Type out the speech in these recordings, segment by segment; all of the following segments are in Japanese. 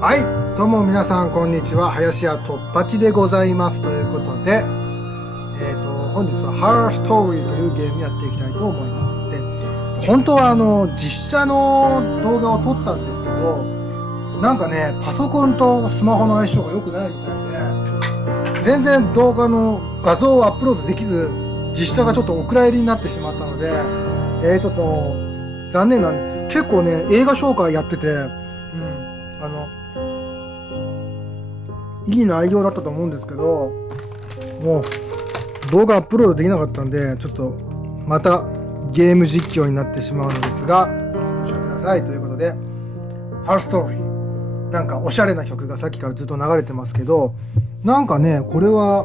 はい、どうも皆さんこんにちは。林家とっぱちでございますということで、本日はハーストーリーというゲームやっていきたいと思います。で、本当は実写の動画を撮ったんですけど、なんかね、パソコンとスマホの相性が良くないみたいで、全然動画の画像をアップロードできず、実写がちょっとお蔵入りになってしまったので、ちょっと残念なんで、結構ね、映画紹介やってて、いい内容だったと思うんですけど、もう動画アップロードできなかったんで、ちょっとまたゲーム実況になってしまうのですが、ご了承くださいということで、ハーストーリー、なんかおしゃれな曲がさっきからずっと流れてますけど、なんかね、これは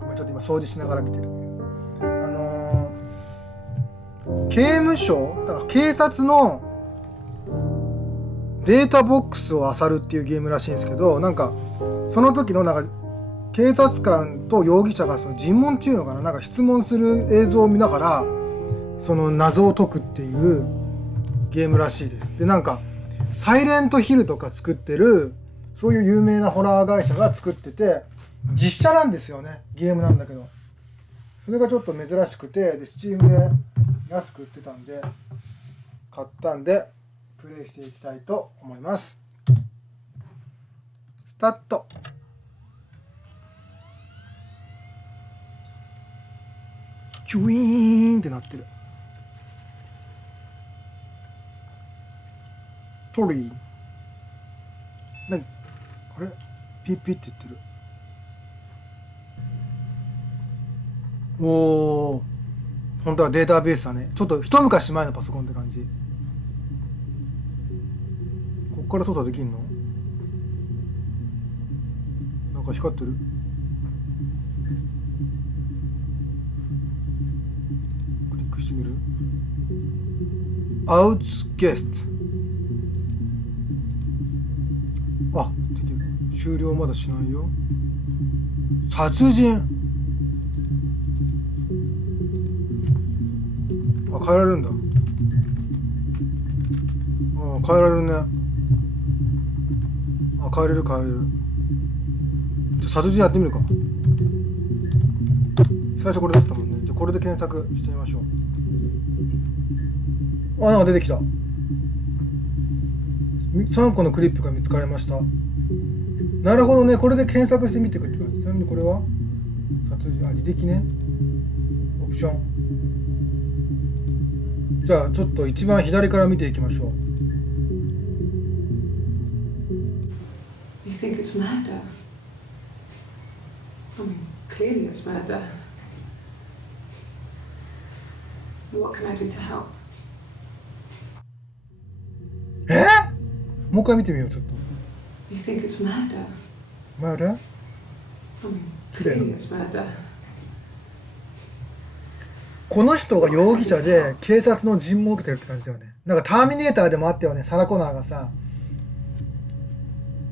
ごめん、ちょっと今掃除しながら見てる。刑務所だから警察のデータボックスを漁るっていうゲームらしいんですけど、なんかその時のなんか警察官と容疑者がその尋問っていうのかな、なんか質問する映像を見ながらその謎を解くっていうゲームらしいです。で、なんかサイレントヒルとか作ってるそういう有名なホラー会社が作ってて、実写なんですよね。ゲームなんだけど、それがちょっと珍しくて、でスチームで安く売ってたんで買ったんでプレイしていきたいと思います。スタート。キュイーンってなってる。トリー。あれピッピッって言ってる。おー、本当はデータベースだね。ちょっと一昔前のパソコンって感じ。こっから操作できんの？なんか光ってる？クリックしてみる？アウトゲスト。あ、できる。終了まだしないよ。殺人。あ、変えられるんだ。あ、変えられるね。あ、変えれる。じゃあ殺人やってみるか。最初これだったもんね。じゃあこれで検索してみましょう。あ、なんか出てきた。3個のクリップが見つかりました。なるほどね。これで検索してみてくって感じ。ちなみにこれは殺人、履歴ね。オプション。じゃあちょっと一番左から見ていきましょう。You think it's murder? I mean, clearly it's murder. What can I do to help? もう一回見てみよう、ちょっと。You think it's murder? Murder? I mean, clearly it's murder. この人が容疑者で警察の尋問を受けてるって感じだよね。なんかターミネーターでもあったよね。サラ・コナーがさ、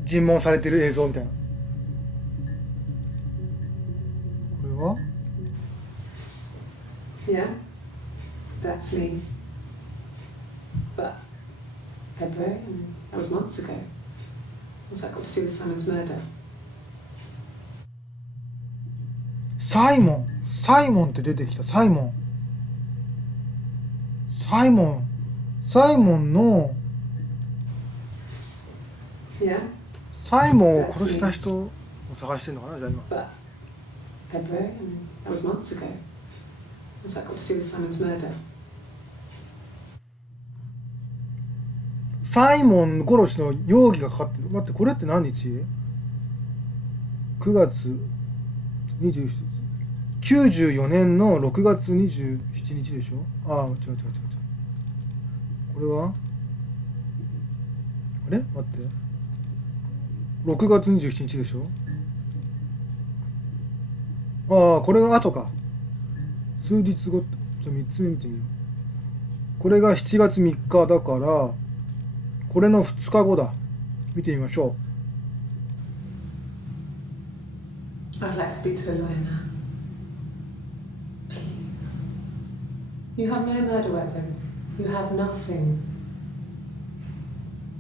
尋問されてる映像みたいな。これは Yeah, that's me. But February, I mean, that was months ago. What's that got to do with Simon's murder? サイモンって出てきた。サイモンの Yeah, サイモンを殺した人を探してんのかな、じゃあ今。 but February, I mean, that was months ago. What's that got to do with Simon's murder? サイモン殺しの容疑がかかってる。待って、これって何日？ 9 月27日。94年の6月27日でしょ。ああ、違う。これはあれ待って、6月27日でしょ。ああ、これが後か。数日後。じゃあ3つ目見てみよう。これが7月3日だから、これの2日後だ。見てみましょう。I'd like to speak to a lawyer now. Please. You have no murder weapon. You have nothing.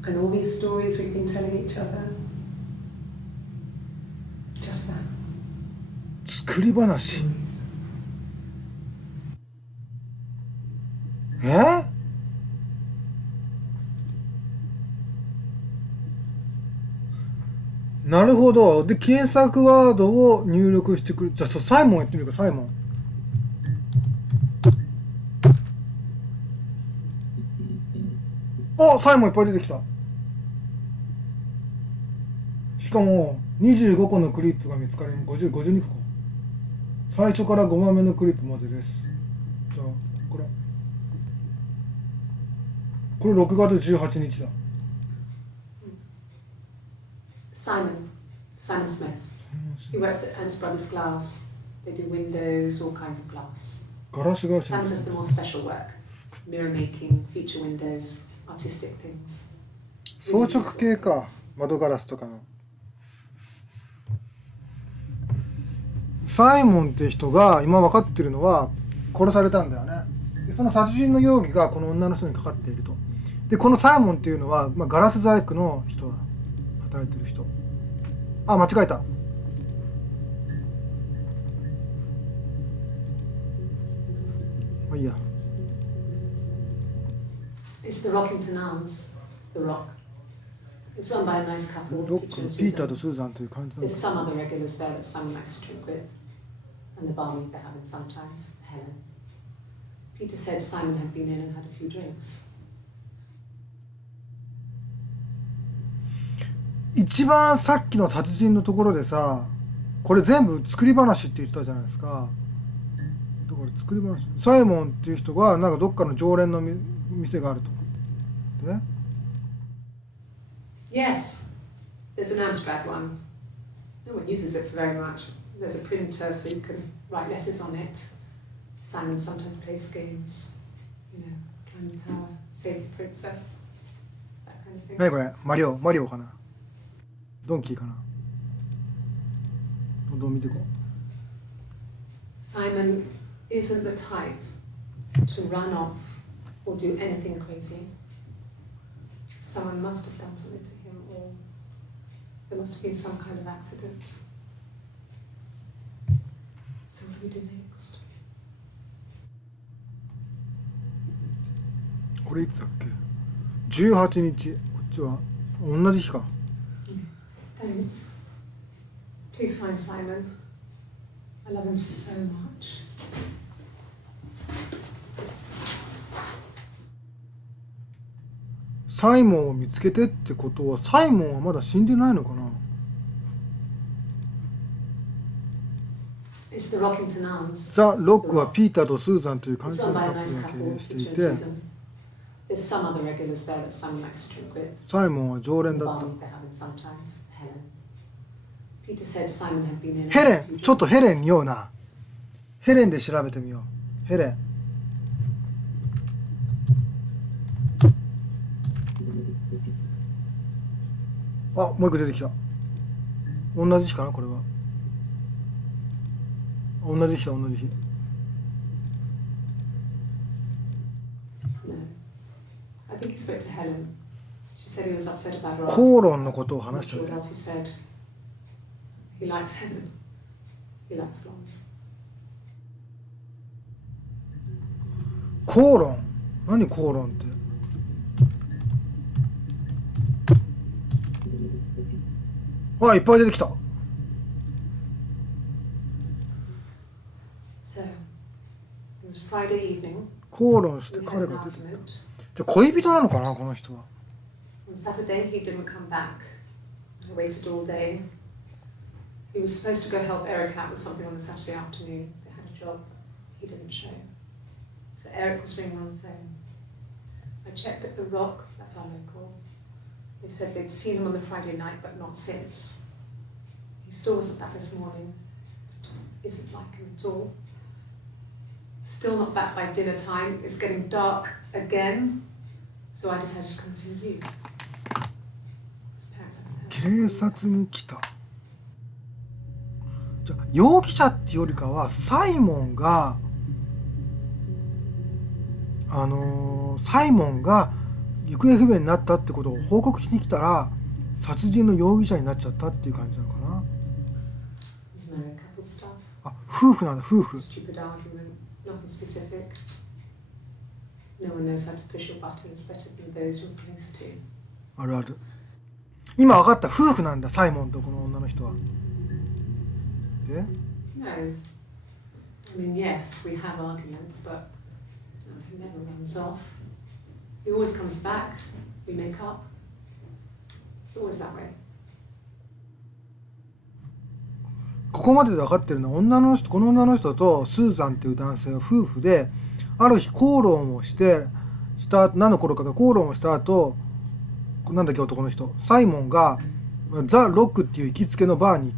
And all these stories we've been telling each other, just that. 作り話。 Stories. なるほど。で、検索ワードを入力してくる。じゃあ、サイモンやってみるか、サイモン。お、サイモンいっぱい出てきた。しかも、25個のクリップが見つかり、52個か。最初から5番目のクリップまでです。じゃあ、これ6月18日だ。Simon Smith. He works at Ernst Brothers Glass. They do windows, all kinds of glass. ガラス会社。 Simon does the more special work, mirror making, feature windows, artistic things. 装飾系か、窓ガラスとかの。サイモンって人が今分かってるのは殺されたんだよね。でその殺人の容疑がこの女の人にかかっていると。でこのサイモンっていうのは、ガラス細工の人だ。働いてる人。あ、間違えた。まあいいや。 It's the Rockington Arms, the Rock. It's run by a nice couple. ロック、ピーターとスーザンという感じなの There's か。 some other regulars there that Simon likes to drink with, and the barmaid they're having sometimes, Helen. Peter said Simon had been in and had a few drinks. 一番さっきの殺人のところでさ、これ全部作り話って言ってたじゃないですか。だから作り話。サイモンっていう人がなんかどっかの常連の店があると。で Yes, there's an abstract one. No one uses it for very much. There's a printer so you can write letters on it. Simon sometimes plays games. You know, climb the tower, save the princess. That kind of thing. 何これマリオかな、ドンキーかな。どんどん見ていこう。 Simon isn't the type to run off or do anything crazy. Someone must have done something to him, or there must have been some kind of accident. So what do we do next? これいつだっけ。18日。こっちは同じ日か。 Thanks. Please find Simon. I love him so much. サイモンを見つけてってことは、サイモンはまだ死んでないのかな。 It's the Rockington Arms. ザ・ロックはピーターとスーザンという関 It's 係の run カ by ッ a プル nice が経 couple, 営して Richard い and て、 Susan. There's some other regulars there that Simon likes to drink with. サイモンは常連 The だった。 barmaid they're having sometimes, Helen. Peter said Simon had been in. and ヘ had レ a few ン、ちょっと drinks. ヘレン見ような。ヘレンで調べてみよう。ヘレン。あ、もう一個出てきた。同じ日かな、これは。同じ日だ、同じ日。 No. I think he spoke to Helen. She said he was upset about her. 口論のことを話した What みたい。 else he said? He likes Helen. He likes blondes. 口論。何口論って。あ、いっぱい出てきた。 So, it was Friday evening. 口論して We 彼 had が an 出てきた。 argument. じゃあ恋人なのかな、この人は。 On Saturday, he didn't come back. I waited all day. He was supposed to go help Eric out with something on the Saturday afternoon. They had a job. He didn't show. So Eric was ringing on the phone. I checked at the Rock, that's our local. They said they'd seen him on the Friday night, but not since. He still wasn't back this morning. It just isn't like him at all. Still not back by dinner time. It's getting dark again. So I decided to come and see you. His parents haven't heard. 警察に来た。じゃあ容疑者っていうよりかはサイモンが行方不明になったってことを報告しに来たら殺人の容疑者になっちゃったっていう感じなのかな。あ、夫婦なんだ、夫婦。あるある。今分かった、夫婦なんだ、サイモンとこの女の人は。で No. I mean, yes, we have arguments, but he never runs off. He always comes back. We make up. It's always that way. ここまでで分かってるのは、この女の人とスーザンっていう男性は夫婦で、ある日口論をした何の頃かが口論をした後、なんだっけ男の人、サイモンがザ・ロックっていう行きつけのバーに行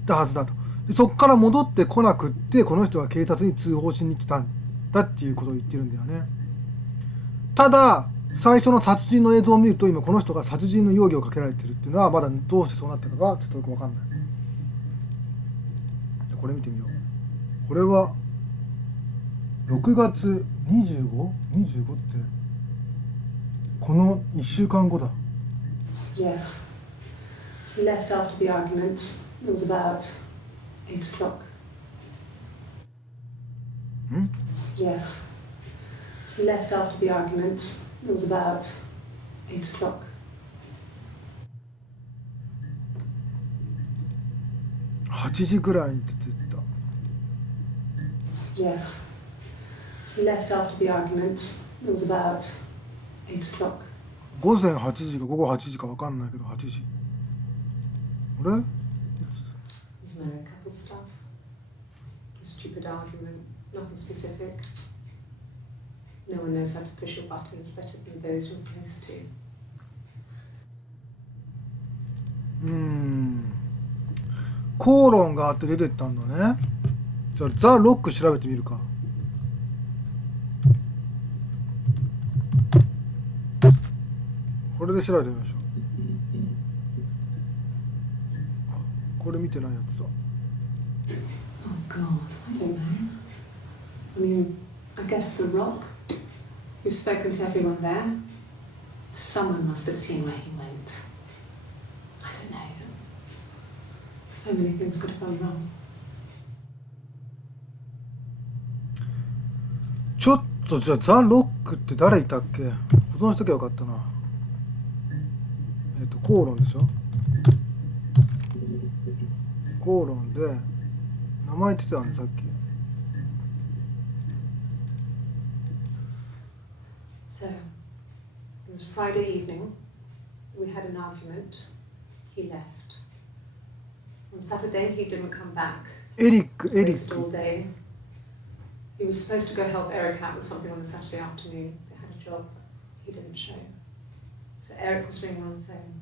ったはずだと。でそっから戻ってこなくって、この人が警察に通報しに来たんだっていうことを言ってるんだよね。ただ最初の殺人の映像を見ると、今この人が殺人の容疑をかけられてるっていうのは、まだどうしてそうなったかがちょっとよく分かんない。これ見てみよう。これは6月 25?25 ってこの1週間後だ。 Yes. He left after the argument. It was about 8 o'clock. Yes. He left after the argument. It was about 8 o'clock. 8時ぐらいに出てった。 Yes. He left after the argument. It was about 8 o'clock. 午前8時か午後8時か分かんないけど8時。あれ There's no couple stuff. A stupid argument. Nothing specific. No one knows how to push your buttons better than those you're close to. 口論があって出てったんだね。じゃあザ・ロック調べてみるか。これで調べてみましょう。これ見てないやつだ。 Oh God, I don't know. I mean, I guess the Rock. You've spoken to everyone there. Someone must have seen where he went. I don't know. So many things could have gone wrong. ちょっとじゃあザ・ロックって誰いたっけ。保存しときゃよかったな。口論でしょ。口論で名前言ってたよねさっき。 So, it was Friday evening. We had an argument. He left. On Saturday, he didn't come back. エリック。 Waited all day. He was supposed to go help Eric out with something on the Saturday afternoon. They had a job. He didn't show. So Eric was ringing on the phone.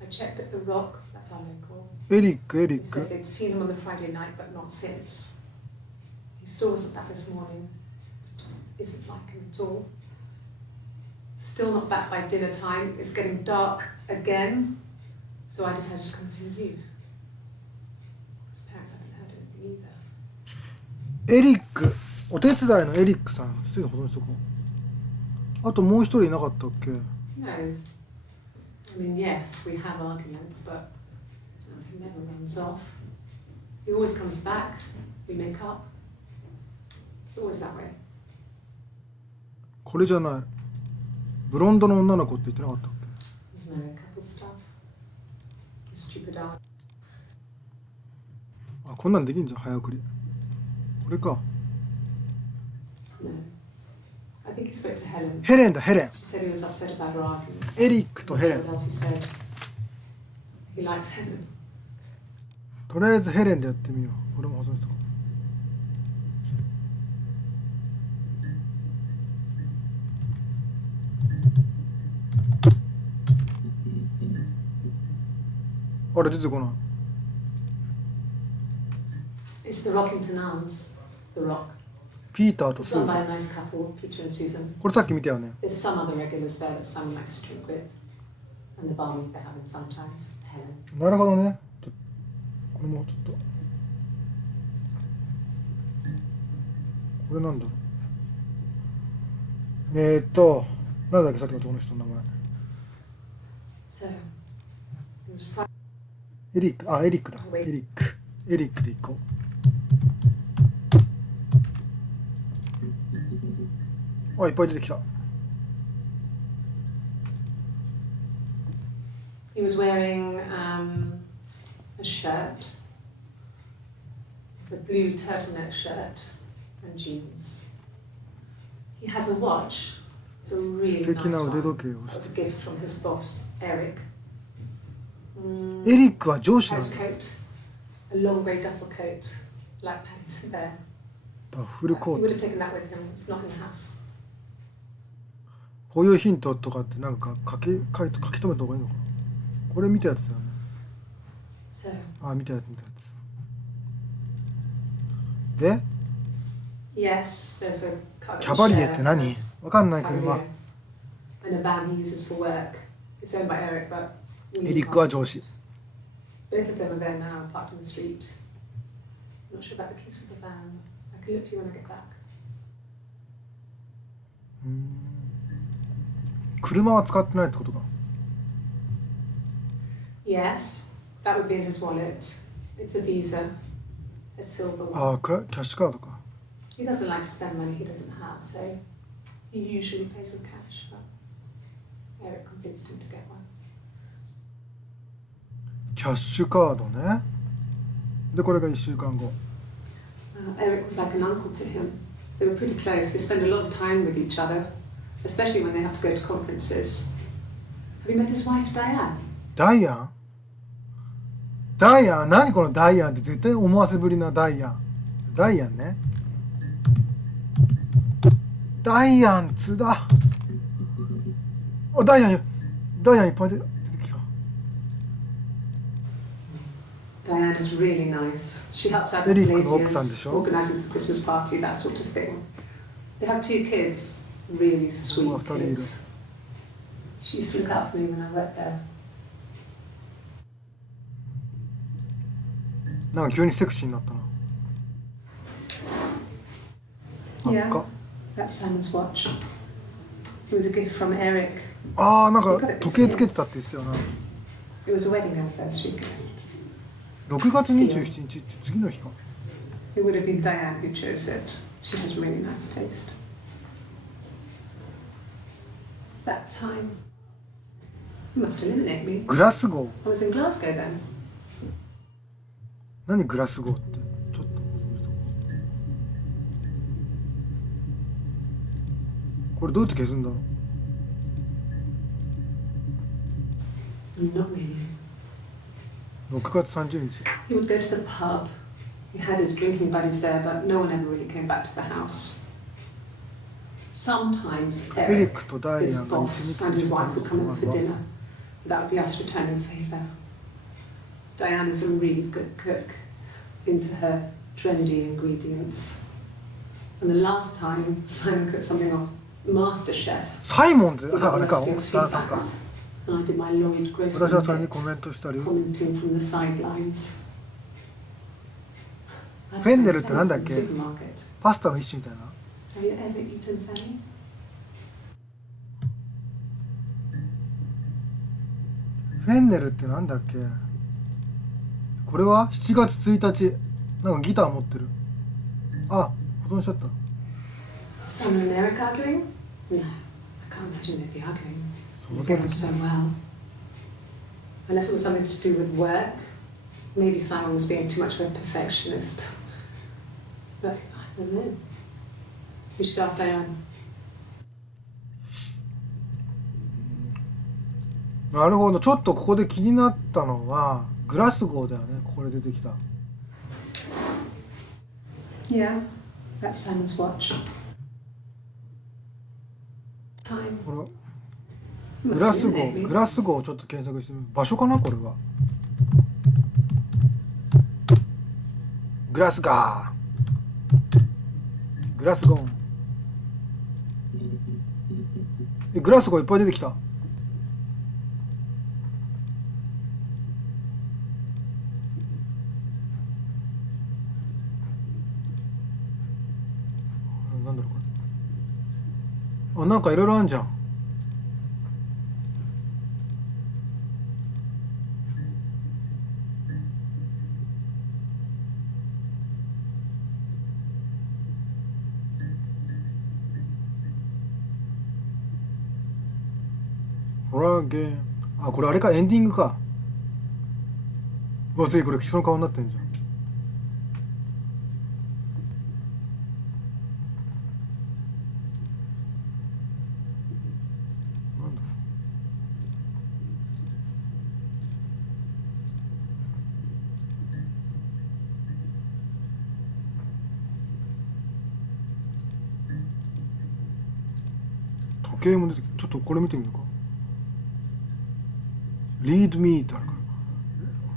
I checked at the Rock. That's our local. エリック。 He said they'd seen him on the Friday night, but not since. He still wasn't back this morning. It just isn't like him at all. Still not back by dinner time. It's getting dark again. So I decided to come and see you. His parents haven't heard anything either. エリック、お手伝いのエリックさん。すぐ保存しとこう。あともう一人いなかったっけ。 No. I mean, yes, we have arguments, but he never runs off. He always comes back. We make up. It's always that way. これじゃない。ブロンドの女の子って言ってなかったっけ。 There's no couple stuff. Stupid art. あ、こんなんできんじゃん早送り。これか。 No. I think he spoke to Helen. ヘレンだ、ヘレン。 She said he was upset about her argument. エリックとヘレン。 What else he said? He likes Helen. とりあえずヘレンでやってみよう。これも保存しとこう。あれ出てこない。 It's the Rockington Arms. The Rock. ピーターと It's スー run ザ by ン。 a nice couple, Peter and Susan. これさっき見たよね。 There's some other regulars there that Simon likes to drink with. And the barmaid they're having sometimes, Helen. なるほどね。これもちょっと。これなんだろなんだっけさっきの男の人の名前。So, it was エリック、エリックだ。エリックで行こう。いっぱい出てきた。He was wearing a shirt, a blue turtleneck shirt and jeans. He has a watch. It's a really 素敵 nice な腕 one. 時計を It's し a て。 gift from his boss, Eric. エリックは上司なん His だ。 coat, a long grey duffel coat, like Paddington Bear. ダッフル He コー would ト。 have taken that with him. It's not in the house. こういうヒントとかってなんか書き留めた方がいいのかな。これ見たやつだよね。 So, 見たやつ。で、 yes, there's a car キャバリエって何？わかんない車。 and a van he uses for work. It's owned by Eric, but エリックは上司。 both of them are there now, parked in the street. I'm not sure about the keys for the van. I can look for you when I get back. 車は使ってないってことか。 Yes, that would be in his wallet. It's a Visa, a silver one. キャッシュカードか。 He doesn't like to spend money he doesn't have, so he usually pays with cash, but Eric convinced him to get one. キャッシュカードね。で、これが1週間後。 Eric was like an uncle to him. They were pretty close. They spend a lot of time with each other, especially when they have to go to conferences. Have you met his wife, Diane? ダイアン何このダイアンって絶対思わせぶりなダイアンね。ダイアン津田。ダイアンいっぱい出てきた。 Diane is really nice. She helps out エ with リックの奥さんで glaziers, しょ。 organises the Christmas party, that sort of thing. They have 2 kids, really sweet Oh, after kids. She used to look out for me when I worked there. なんか急にセクシーになったな。 Yeah, 赤。 that's Simon's watch. It was a gift from Eric. なんか時計つけてたって言ってたよな。 It was a wedding anniversary gift. 6月27日って次の日か。 It would have been Diane who chose it. She has really nice taste. That time, you must eliminate me. グラスゴー。 I was in Glasgow then. 何グラスゴーって。ちょっと。これどうやって消すんだろう。 Not really. 6月30日。 He would go to the pub. He had his drinking buddies there, but no one ever really came back to the house. Sometimes エリッ Eric, クとダイ his アンが boss, and his wife would come over for dinner. That would be us returning the favour. Diane is a really good cook, into her trendy ingredients. And the last time Simon cooked something off MasterChef, サイモンって he got あ the れか。 recipe of なんか Ceefax, and I did my Lloyd 私 grocery はそれに bit, コメントしたり。 commenting from the sidelines. フェンネルってなんだっけ？ Supermarket. パスタの一種みたいな。 Have you ever eaten Fanny? フェンネルってなんだっけ。これは7月1日。なんかギター持ってる。保存しちゃった。 Simon and Eric arguing? No, I can't imagine they'd be arguing. 想 They 像 get で on き so well. Unless it was something to do with work. Maybe Simon was being too much of a perfectionist. But I don't know. You should ask Diane. なるほど。ちょっとここで気になったのはグラスゴーだよね。ここで出てきた。 Yeah, that's Simon's watch. Time. この You グラ must スゴ eliminate ー、 me. グラスゴーをちょっと検索してみる。場所かなこれは。グラスガー。グラスゴーン。グラスゴーいっぱい出てきた。なんだろうこれ。あ、なんかいろいろあんじゃん。ホラーゲーム。あ、これあれか、エンディングか。うわ、次これ人の顔になってんじゃん。なんだ時計も出てきて、ちょっとこれ見てみるか。Read Me ってあるから。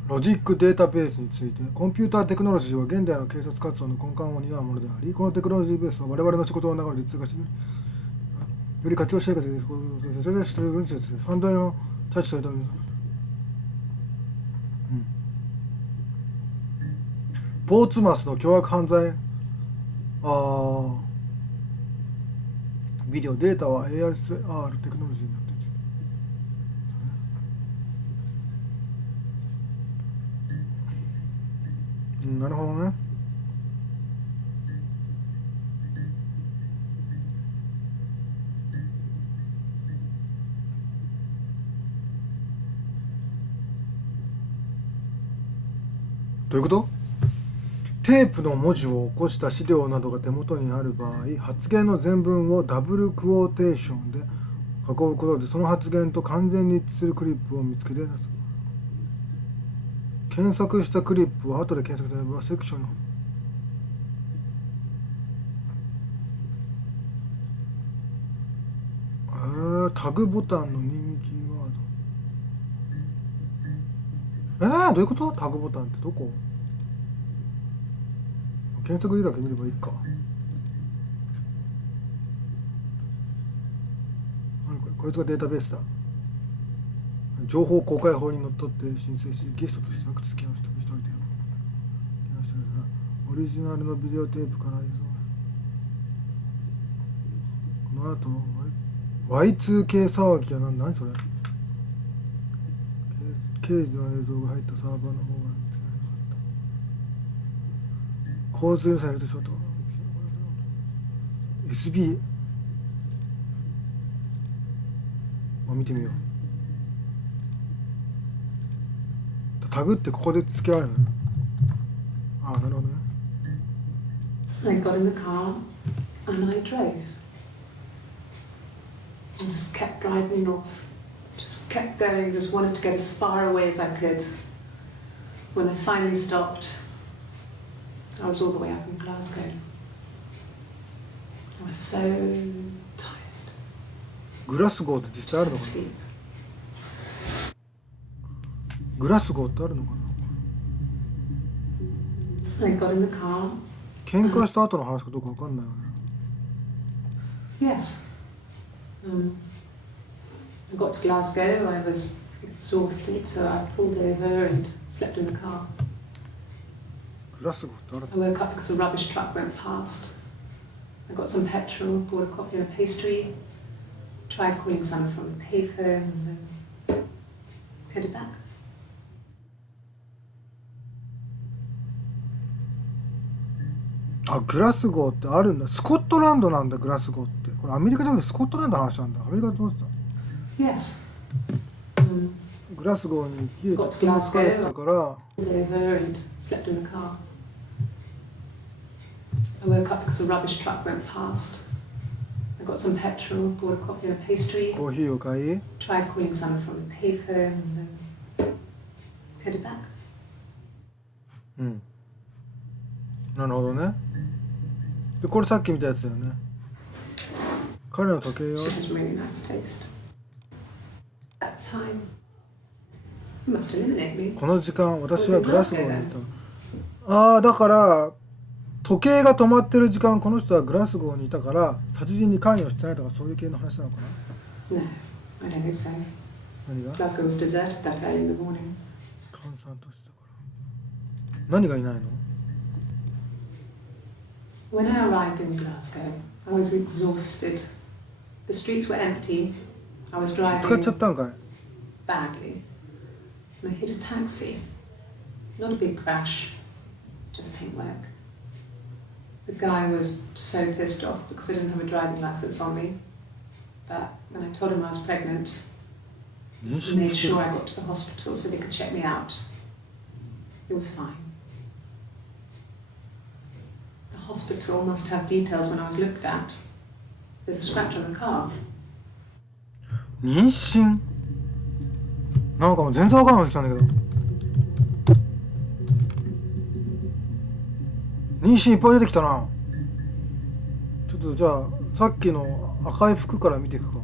ロジックデータベースについて、コンピューターテクノロジーは現代の警察活動の根幹を担うものであり、このテクノロジーベースは我々の仕事の流れで通過し、より活用していくことで、犯罪の対処されために、ポーツマスの凶悪犯罪、ビデオデータは ASR テクノロジーになっている。なるほどね。どういうこと？テープの文字を起こした資料などが手元にある場合、発言の全文をダブルクォーテーションで囲うことで、その発言と完全に一致するクリップを見つけて出す。検索したクリップは後で検索すればセクションのタグボタンの任意キーワード。どういうこと？タグボタンってどこ？検索履歴見ればいいか。何これ？こいつがデータベースだ。情報公開法にのっとって申請し、ゲストとしてアクセス権を取得しておいてよ。オリジナルのビデオテープから映像。この後 Y2K 騒ぎは何それ？刑事の映像が入ったサーバーの方が見つけられなかった。交通されたショート SB 見てみよう。タグってここでつけられるの？ああ、なるほどね。So I got in the car and I drove. And just kept driving north. Just kept going, just wanted to get as far away as I could. When I finally stopped, I was all the way up in Glasgow. I was so tired. グラスゴーって実際あるのかな？グラスゴーってあるのかな？ So I got in the car. 喧嘩した後の話かどうかわかんないよね。Yes. I got to Glasgow, I was exhausted, so I pulled over and slept in the car. グラスゴーってある I woke up because a rubbish truck went past. I got some petrol, bought a coffee and a pastry, tried calling someone from a payphone, and then headed back. あ、グラスゴーってあるんだ。スコットランドなんだ、グラスゴーって。これアメリカじゃなくてスコットランドの話なんだ。アメリカだと思ってた。Yes. グラスゴーに消えて Got to 疲れてたから。 pulled over and slept in the car. I woke up because a rubbish truck went past. I got some petrol, bought a coffee and a pastry, コーヒーを買い、 tried calling someone from a payphone, and then headed back. なるほどね。で、これさっき見たやつだよね。彼の時計よ。 She has really nice taste. That time, you must eliminate me. この時間、私はグラスゴーにいた。ああ、だから時計が止まってる時間、この人はグラスゴーにいたから殺人に関与してないとか、そういう系の話なのかな。 No, I don't think so. 何が？ Glasgow was deserted that early in the morning. 閑散としてたから。何がいないの？ When I arrived in Glasgow, I was exhausted. The streets were empty. I was 使っちゃ driving ったんかい。 badly, and I hit a taxi. Not a big crash, just paintwork. The guy was so pissed off because I didn't have a driving license on me. But when I told him I was pregnant, 妊 he 娠 made してる sure I got to the hospital so they could check me out. It was fine. The hospital must have details when I was looked at. There's a scratch on the car. 妊娠なんかもう全然わからなくなってきたんだけど。妊娠いっぱい出てきたな。ちょっとじゃあさっきの赤い服から見ていくか。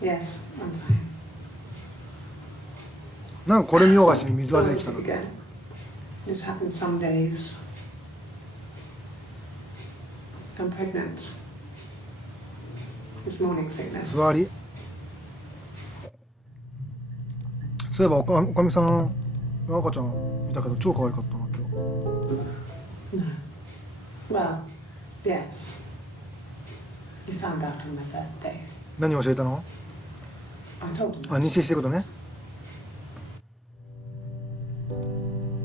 Yes, I'm fine. なんかこれ見よがしに水が Oh, 出てきた this な。 again. This happens some days. I'm pregnant. It's morning sickness. 座り。そういえばおかみさんの赤ちゃん見たけど超可愛かったな今日。 No. Well, yes. You found out on my birthday. 何教えたの？ I told him. あ、妊娠してることね。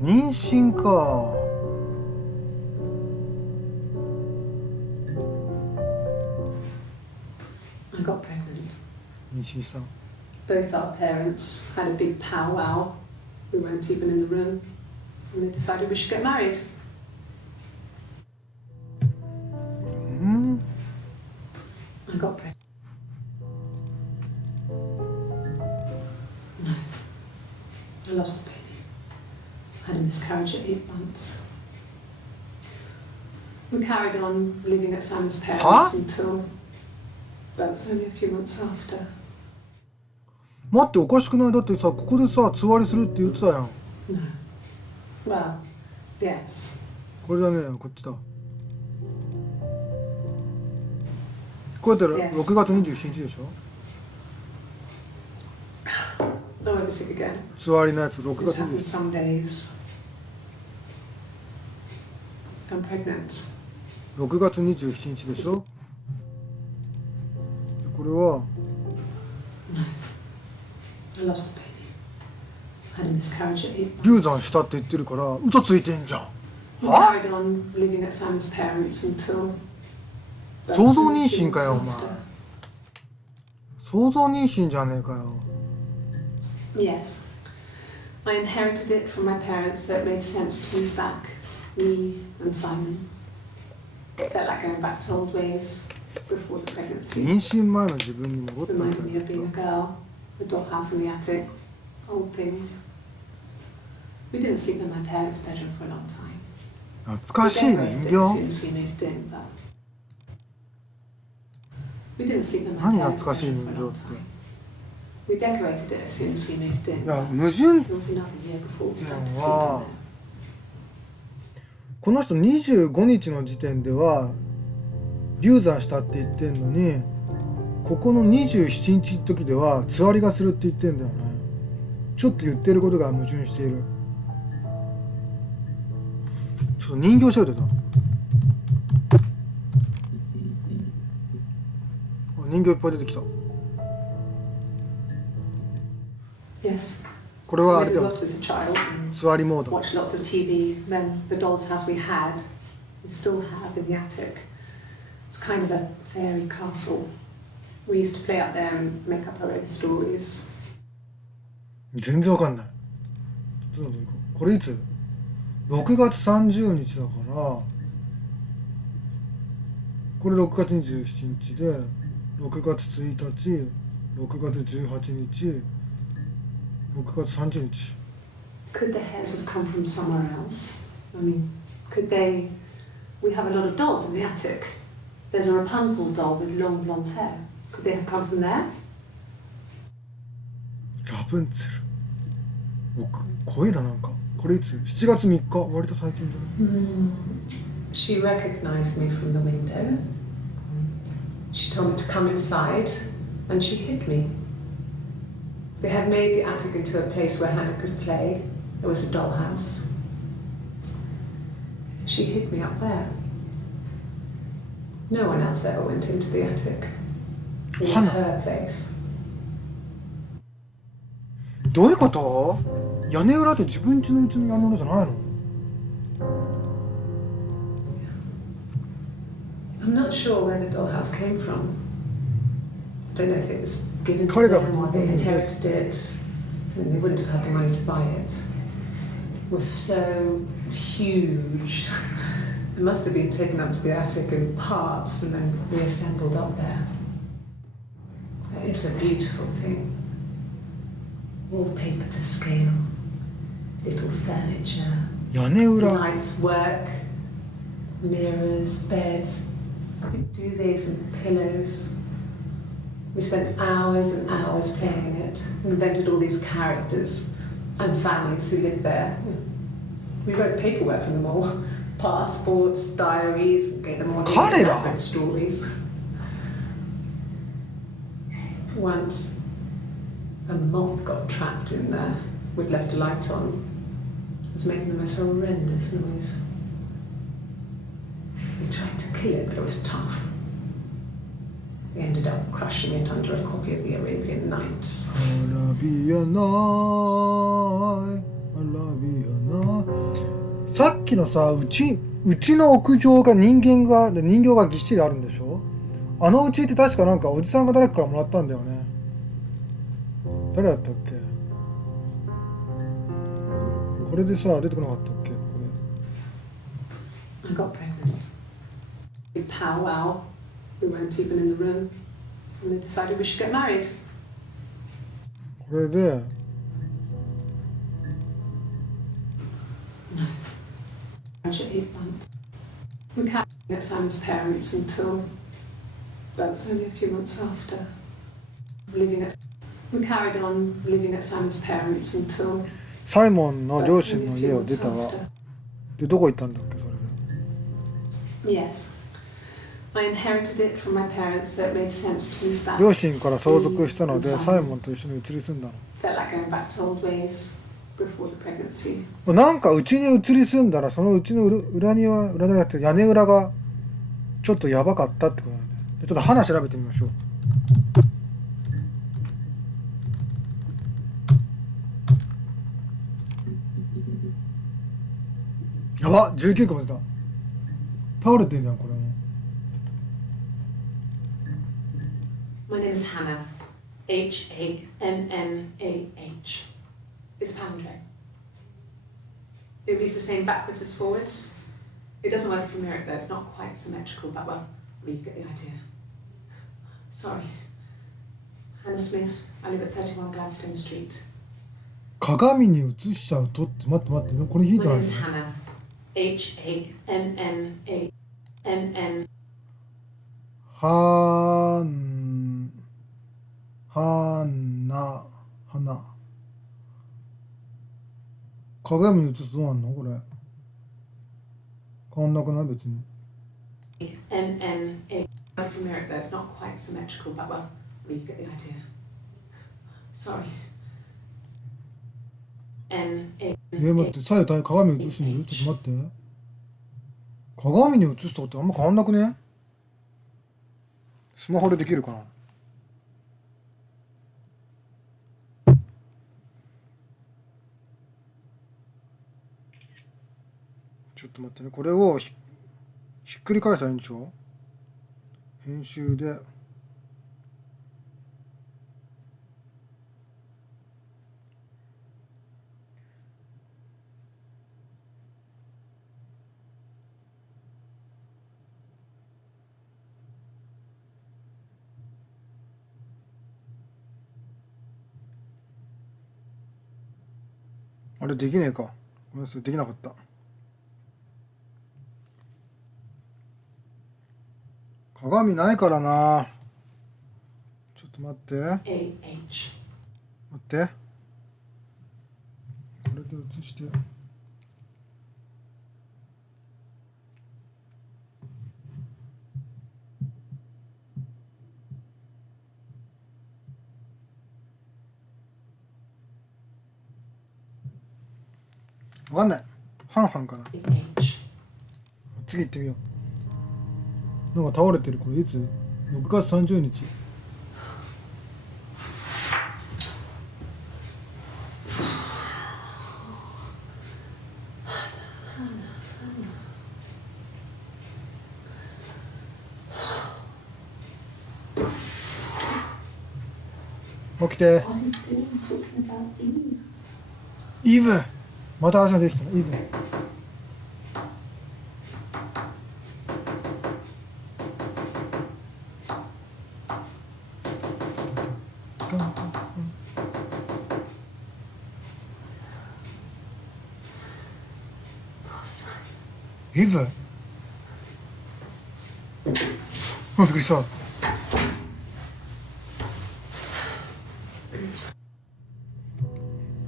妊娠か。 I got pregnant. 妊娠したの。 Both our parents had a big powwow. We weren't even in the room. And they decided we should get married. うん。 I got pregnant. No. I lost the baby. I had a miscarriage at 8 months. We carried on living at Simon's parents Huh? until, well, it was only a few months after. 待っておかしくない？だってさここでさつわりするって言ってたやん。 No. Well, yes. これだねこっちだ。こうやって Yes. 6月27日でしょ。 Oh, I was sick again. つわりのやつ6 This 月 happened 27日。 some days. I'm pregnant. 6月27日でしょ。でこれは No. I lost the baby. I had a miscarriage at 8 months. 流産したって言ってるから嘘ついてんじゃん。 We は？ carried on living at Simon's parents until, well, 想像 only 妊 a few 娠かよお months 前。 after. 想像妊娠じゃねえかよ。 Yes. I inherited it from my parents, so it made sense to move back, me and Simon. It felt like going back to old ways before the pregnancy. 妊娠前の自分に戻ったん Reminded me of being a だよ。 girl, the dollhouse in the attic, old things. We didn't sleep in my parents' bedroom for a long time. 懐か We しい decorated 人 it as 形。 soon as we moved in, but we didn't sleep in my 何 parents' 懐かしい bedroom 人 for a 形 long って。 time. We decorated it as soon as we moved in. いや but 矛盾。 it was another year before we started to sleep in Wow. there. この人25日の時点では流産したって言ってんのにここの27日の時ではつわりがするって言ってんだよね。ちょっと言ってることが矛盾している。ちょっと人形調べてた。人形いっぱい出てきた。 Yes. これはあ I れ lived だ a よ。 lot as a child and つわりモード。 watched lots of TV. Then the doll's house we had, we still have in the attic. It's kind of a fairy castle. We used to play out there and make up our own stories. 全然わかんない。ちょっと待ってこれいつ ?6 月30日だからこれ6月27日で6月1日6月18日6月30日 Could the hairs have come from somewhere else? I mean, could they... We have a lot of dolls in the attic. There's a Rapunzel doll with long blonde hair. Could they have come from there? ラプンツェル声だなんかこれいつ7月3日割と最近じゃない She recognized me from the window. She told me to come inside, and she hid me. They had made the attic into a place where Hannah could play. There was a dollhouse. She hid me up there. No one else ever went into the attic. It was her place. どういうこと？屋根裏って自分家のうちの屋根裏じゃないの？ I'm not sure where the dollhouse came from. I don't know if it was given to them or they inherited it. I mean, they wouldn't have had the money to buy it. It was so huge. It must have been taken up to the attic in parts and then reassembled up there. It's a beautiful thing. Wallpaper to scale, little furniture, 屋根裏。 lights, work, mirrors, beds, big duvets and pillows. We spent hours and hours playing in it, invented all these characters and families who lived there. We wrote paperwork for them all, passports, diaries, gave them all elaborate stories. Once, a moth got trapped in there. We'd left a light on. It was making the most horrendous noise. We tried to kill it, but it was tough. We ended up crushing it under a copy of the Arabian Nights. Arabian Night, Arabian Night. さっきのさ、うちの屋上が人形がぎっしりあるんでしょ？あのうちって確かなんかおじさんが誰かからもらったんだよね。誰だったっけ？これでさ、出てこなかったっけ？これ。I got pregnant. We powwow. We weren't even in the room. And they decided we should get married. これで。No. Marriage at 8 months. We carried on at Sam's parents until. Well, it was only a few months after. We carried on living at Sam's parents until. サイモンの両親の家を出たわ。で、どこ行ったんだっけ、それで。Yes. I inherited it from my parents, so it made sense to move back. 両親から相続したので、サイモンと一緒に移り住んだの。Felt like going back to old ways before the pregnancy. なんかうちに移り住んだら、そのうちの裏じゃなくて屋根裏がちょっとやばかったってことなんで、ちょっと花調べてみましょう。やばっ、19個も出た。倒れてんじゃん、これも。My name is Hannah. Hannah. It's Pandre. It reads the same backwards as forwards. It doesn't work if you mirror it though, it's not quite symmetrical, but well, you get the idea. Sorry. Hannah Smith. I live at 31 Gladstone Street. 鏡に映しちゃうとって、待って、これヒントなんですよ。My name is Hannah. Hannah. 花。鏡に映すとどうなんのこれ。変わんなくない別に。From mirror there, it's not quite symmetrical, but well, you get the idea. Sorry. 待って、さえ鏡に映すんだよ。ちょっと待って。鏡に映すとってあんま変わんなくね？スマホでできるかな？ちょっと待ってね。これをひっくり返したらいいんでしょ？編集で。あれできねえか。ごめんなさい、できなかった。鏡ないからな。ちょっと待って。待って。これで映して。わかんない。半々かな。次行ってみよう。なんか倒れてる。これいつ ?6 月30日。起きて。イブ。また足が出てきた。イブ。イブ。びっくりした。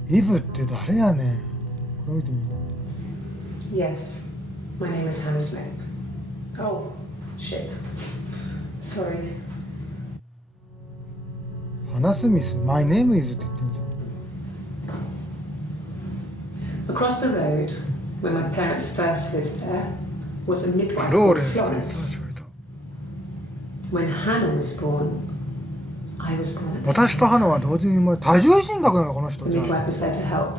イブって誰やねん。これ見てみよう。Yes, my name is Hannah Smith. Oh, shit. Sorry. ハナ・スミス、My name is って言ってんじゃん。Across the road, where my parents first lived there, was a midwife called Florence. When Hannah was born, I was born at the 私とハナは同時に生まれ、多重人格なのこの人。 The midwife was there to help.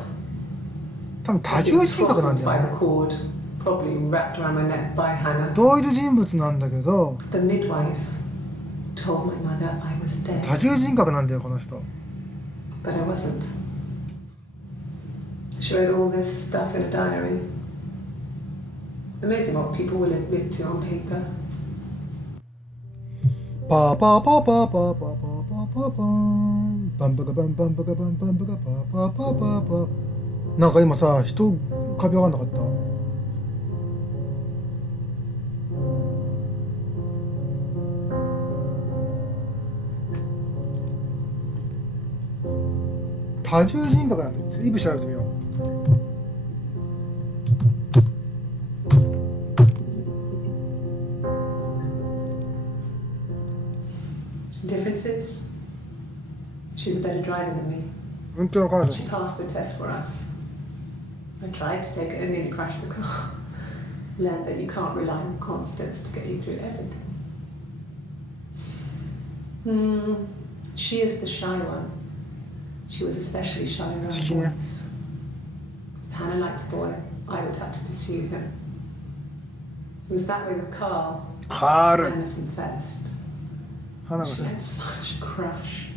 多分多重人格なんだよ By ね。 the cord, probably wrapped around my neck by Hannah. 同一人物なんだけど、 The midwife told my mother I was dead. 多重人格なんだよこの人。 But I wasn't. She wrote all this stuff in a diary. Amazing what people will admit to on paper. パーパーパーパーパーパーパーパーパーパンバンバカバンバンバカバンバンバカパーパーパーパーパー。なんか今さ、人浮かび上がんなかった？多重人格なんてイブ調べてみよう。Differences? She's a better driver than me. 運転の彼女。 She passed the test for us. I tried to take it and nearly crashed the car. Learned that you can't rely on confidence to get you through everything. She is the shy one. She was especially shy around boys. If Hannah liked a boy, I would have to pursue him. It was that way with Carl. I met him first. She had such a crush.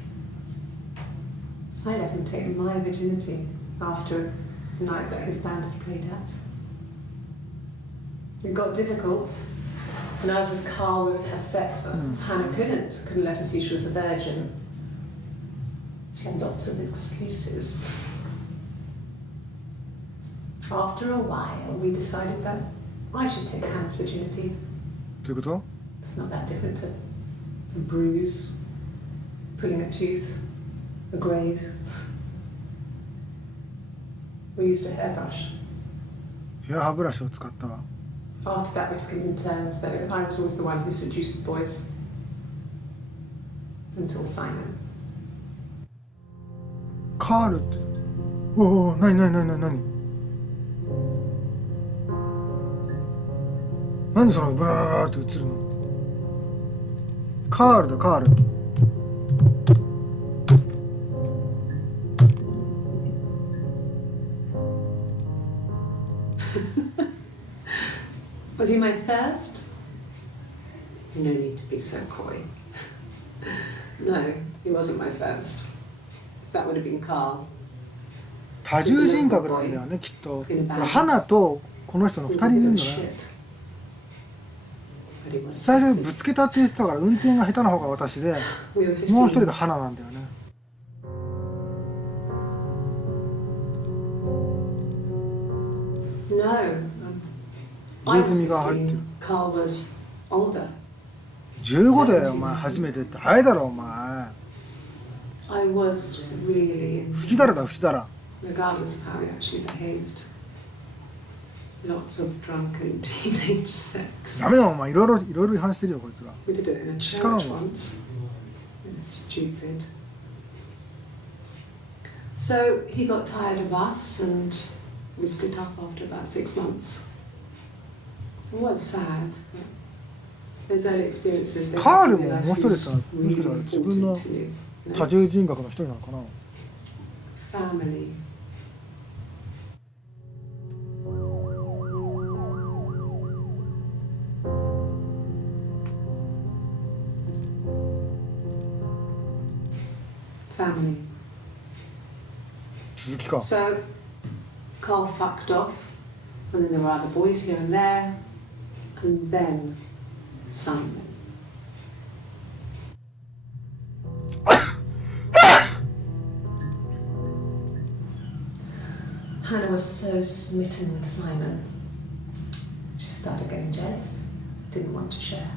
I let him take my virginity after a night that his band had played at. It got difficult. When I was with Carl, we would have sex, but Hannah couldn't let him see she was a virgin. She had lots of excuses. After a while, we decided that I should take Hannah's virginity. It's not that different to a bruise, pulling a tooth, a graze. We used a hairbrush. ヘアブラシを使ったわ。 After that, we took it in turns. That I was always the one who seduced the boys. Until Simon. カールって。おお、なになになになになに。何そのバーって映るの。カールだカール。Was he my first? No need to be so coy. No, he wasn't my first. That would have been Carl. 多重人格なんだよねきっと。花とこの人の2人いるんだね。最初にぶつけたって言ってたから運転が下手な方が私で、もう一人が花なんだよね。入れ墨が入ってる。15だよお前初めてって早いだろお前。節だらだ節だら。Regardless of how he actually behaved. Lots of drunken teenage sex. ダメだお前いろいろ違反してるよこいつが。 We did it in a church once. It's stupid. So he got tired of us and we split up after about 6 months. It was sad. Those early experiences, they カー help ル you ももう realise 一人 who's さ、もしかしたら really 自分の important to you. 多重人格の一人なのかな。 Family. Family. 続きか。 So, Carl fucked off, and then there were other boys here and there, and then Simon. Hannah was so smitten with Simon. She started getting jealous, didn't want to share.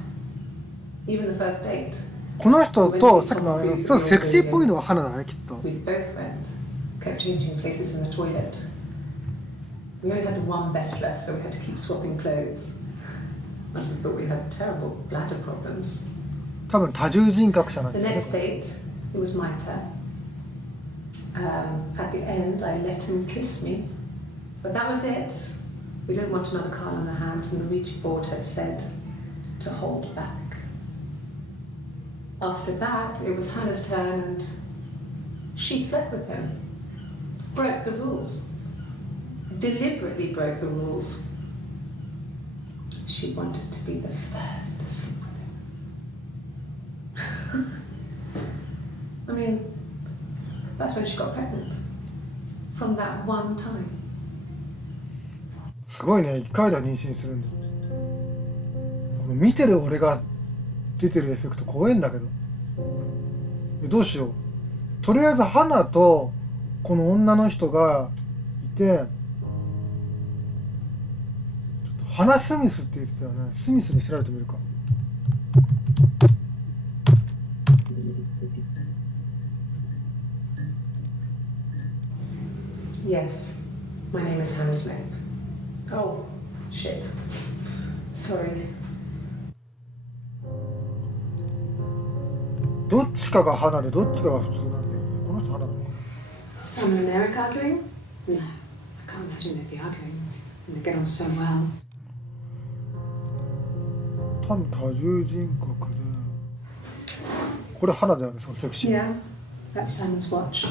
Even the first date. この人とさっきのすごいセクシーっぽいのは花だね、きっと。 We both went, kept changing places in the toilet. We only had one best dress, so we had to keep swapping clothes. Must have thought we had terrible bladder problems. 多分多重人格者なん The だよね。 next date, it was my turn. At the end, I let him kiss me. But that was it. We didn't want another Carl on our hands, and the Ouija board had said to hold back. After that, it was Hannah's turn, and she slept with him. Broke the rules. Deliberately broke the rules. She wanted to be the first to sleep with him. I mean, that's when she got pregnant. From that one time. すごいね、一回では妊娠するんだ。この見てる俺が出てるエフェクト怖いんだけど。どうしよう。とりあえず花とこの女の人がいて、ちょっと花スミスって言ってたよね。スミスで調べてみるか。Yes, my name is Hannah Smith. Oh, shit. Sorry. どっちかが花でどっちかが普通なんだよね。この人花だね。Simon and Eric arguing? No, I can't imagine they'd be arguing. And they get on so well. 多分多重人格で。これ花だよね、そのセクシー。 Yeah, that's Simon's watch.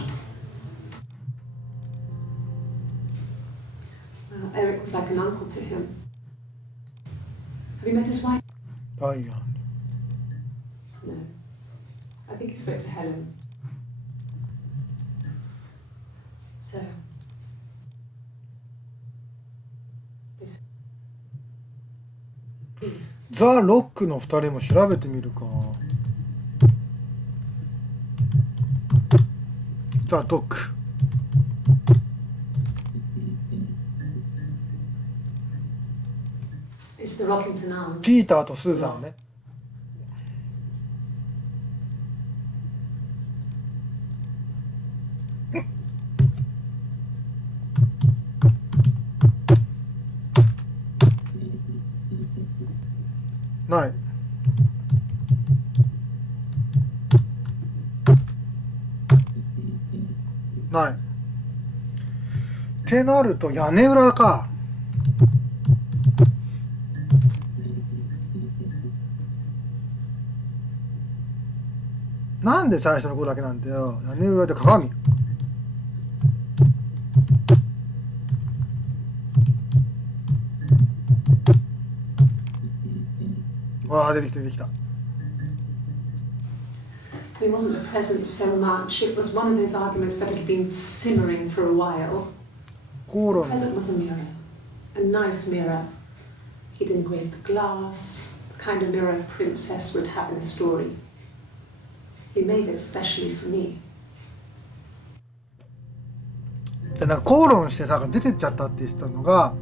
Eric was like an uncle to him. Have you met his wife? ダイアン。 No. I think he spoke to Helen. So. This. ザ・ロックの2人も調べてみるか。ザ・ドック。It's the Rockington Arms. ピーターとスーザンね。ない。ない。ってなると屋根裏か。なんで最初の子だけなんだよ。屋根裏で鏡。ああ、出てきた出てきた。It wasn't the present so much. It was one of those arguments that had been simmering for a while. 口 The 論。 present was a mirror, a nice mirror. He'd engraved the glass, the kind of mirror a princess would have in a story. He made it specially for me. でなんか口論してさ出てっちゃったって言ってたのが、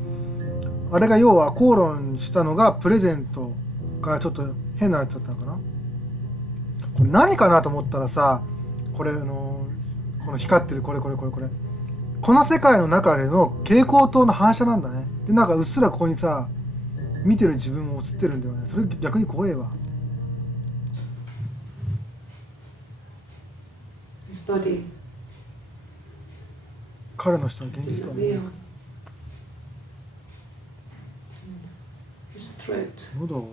あれが要は口論したのがプレゼントがちょっと変なやつだったのかな。これ何かなと思ったらさ、これこの光ってるこれこの世界の中での蛍光灯の反射なんだね。でなんかうっすらここにさ見てる自分も映ってるんだよね。それ逆に怖えわ。 His body 彼の下は現実 didn't だ look ね。 real. His throat 喉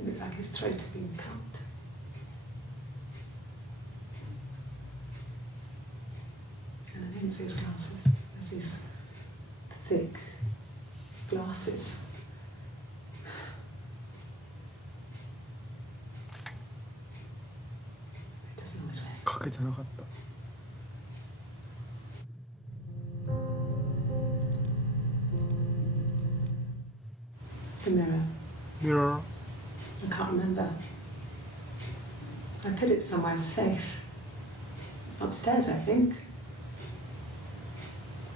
It looked like his throat had been cut. And I didn't see his glasses. There's these thick glasses. It doesn't always wear. かけてなかった。The mirror. Mirror. I can't remember. I put it somewhere safe. Upstairs, I think.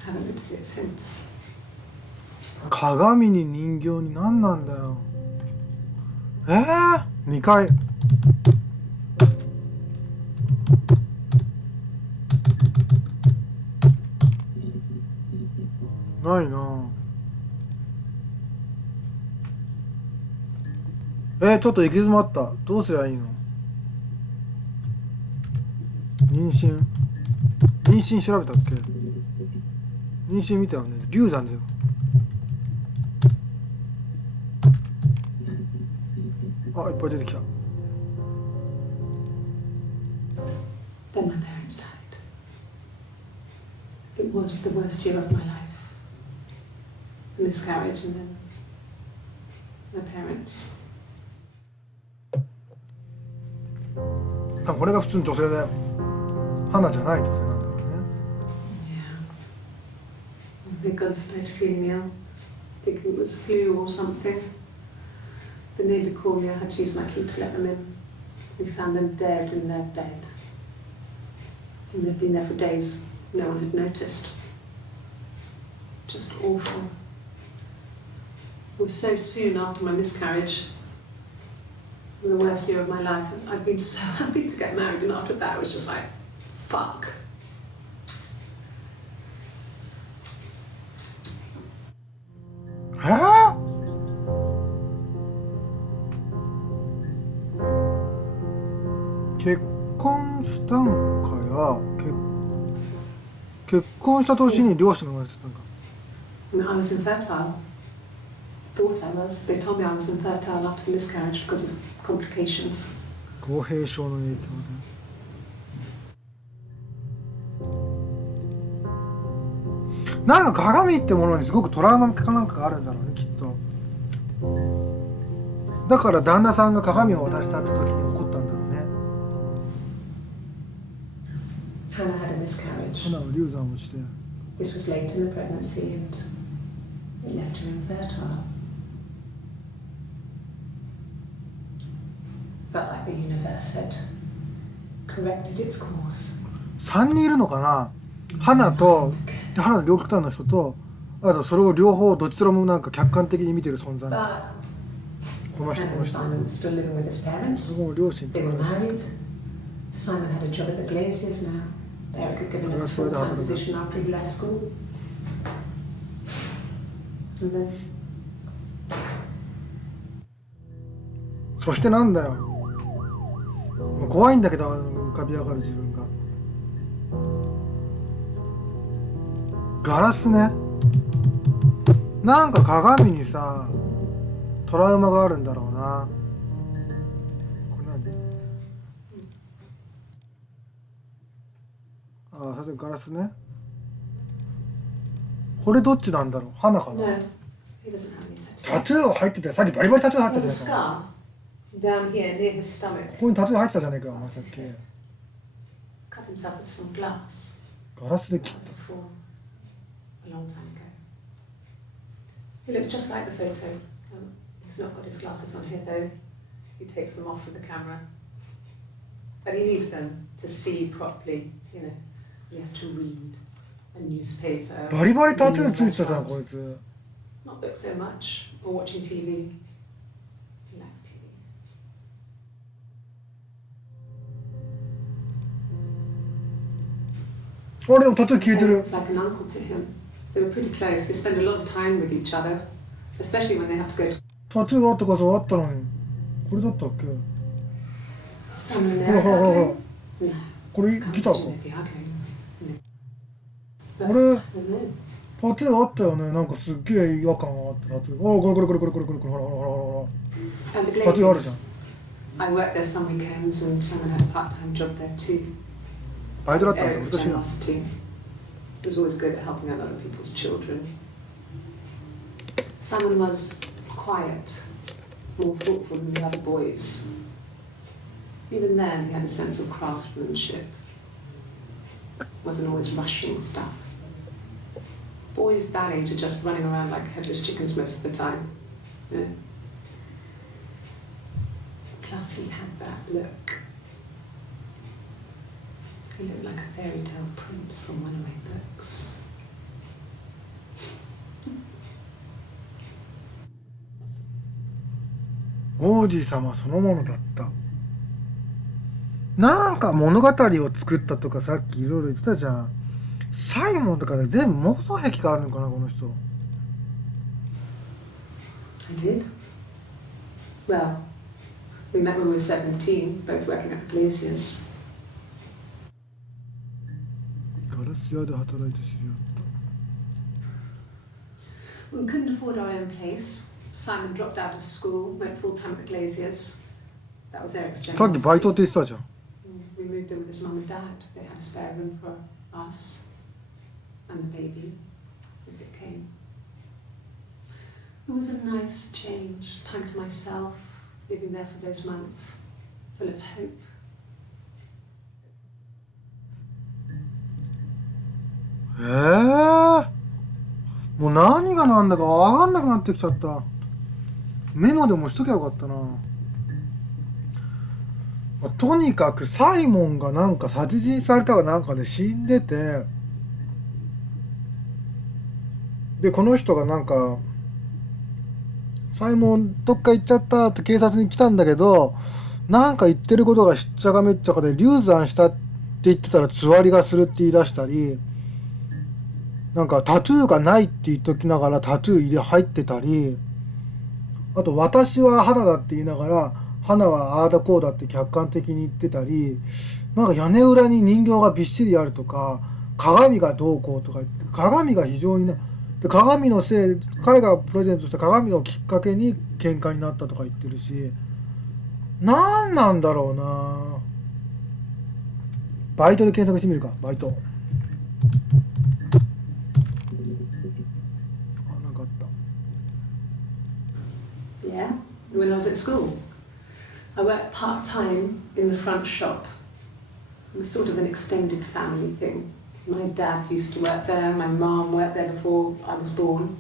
I haven't looked at it since. 鏡に人形に何なんだよ。2階。ないな。ちょっと行き詰まった。どうすりゃいいの？妊娠調べたっけ？妊娠見たよね。流産だよ。あ、いっぱい出てきた。Then my parents died. It was the worst year of my life. A miscarriage and then my parents. これが普通の女性で、花じゃない女性なんだろうね。Yeah. They'd gone to bed feeling ill, thinking it was flu or something. The neighbour called me. I had to use my key to let them in. We found them dead in their bed. And they'd been there for days. No one had noticed. Just awful. It was so soon after my miscarriage. The worst year of my life. I'd been so happy to get married, and after that, I was just like, fuck.結婚したんかや。結婚した年に両親が生まれてたんか。I was infertile. Thought I was. They told me I was infertile after the miscarriage because of complications. 合併症の影響で。なんか鏡ってものにすごくトラウマかなんかがあるんだろうね、きっと。だから旦那さんが鏡を渡したって時に怒ったんだろうね。Hannah had a miscarriage. 花は流産をして。This was late in the pregnancy and it left her infertile. Felt like the universe had corrected its course. 3人いるのかな。花と花の両極端の人と、あとそれを両方どちらもなんか客観的に見てる存在。この人この人。それも両親とか。Simon had a job at the Glaziers now. Eric had given him a full-time position after he left school. And then. そしてなんだよ。怖いんだけど浮かび上がる自分が。ガラスね。なんか鏡にさトラウマがあるんだろうな。これ何？ああ、それガラスね。これどっちなんだろう。花かな。No, he doesn't have any tattoos. タトゥー入ってたよ。さっきバリバリタトゥー入ってた There's じ a ゃないか。 scar down here near his stomach. ここにタトゥー入ってたじゃないか。まさっき。 Cut himself with some glass. ガラスで切っ That was before, a long time ago. He looks just like the photo. He's not got his glasses on here though. He takes them off with the camera. But he needs them to see properly, you know. He has to read a newspaper. バリバリタトゥーついてたじゃんこいつ。 Not book so much or watching TV. He likes TV. あれでもタトゥー消えてる。 It's like an uncle to him. They were pretty close. They spend a lot of time with each other, especially when they have to go to. タトゥーがあったかそうあったのに。これだったっけ？ Someone in ほら there. ほらほら。 No. これギターか。 Can't imagine they'd be arguing. あれ I don't know. タタトゥーあったよね。なんかすっげえ違和感があったタトゥー。おお、これこれこれこれこれこれこれ、ほらほらほらほら。 And the タトゥーあるじゃん。 Glaciers. I worked there some weekends and Simon had a part-time job there too. バイトだったんだ。 Eric's 難しいな。 generosity. He was always good at helping out other people's children. Simon was quiet, more thoughtful than the other boys. Even then, he had a sense of craftsmanship. Wasn't always rushing stuff. Boys that age are just running around like headless chickens most of the time. Yeah. Plus, he had that look. He looked like a fairy tale prince from one of my books. 王子様そのものだった。なんか物語を作ったとかさっきいろいろ言ってたじゃん。サイモンとかで全部妄想癖があるのかなこの人。 I did. Well, we met when we were 17, both working at the Glaciers. ガラス屋で働いて知り合った。 We couldn't afford our own place. Simon dropped out of school, went full-time at the Glaciers. That was Eric's さっきバイト generosity. って言ってたじゃん。 We moved in with his mum and dad. They had a spare room for us and the baby, if it came. It was a nice change, time to myself, living there for those months, full of hope. もう何が何だか分かんなくなってきちゃった。メモでもしときゃよかったな。とにかくサイモンがなんか殺人されたかなんかで死んでて、でこの人がなんかサイモンどっか行っちゃったって警察に来たんだけど、なんか言ってることがしっちゃかめっちゃかで流産したって言ってたらつわりがするって言い出したり、なんかタトゥーがないって言っときながらタトゥー入ってたり、あと私は花だって言いながら花はああだこうだって客観的に言ってたり、なんか屋根裏に人形がびっしりあるとか、鏡がどうこうとか言って、鏡が非常にね、で鏡のせい、彼がプレゼントした鏡をきっかけに喧嘩になったとか言ってるし、なんなんだろうな。バイトで検索してみるか。バイト。あ、なんかあった。 Yeah, when I was at school. I worked part-time in the front shop. It was sort of an extended family thing. My dad used to work there, my mum worked there before I was born.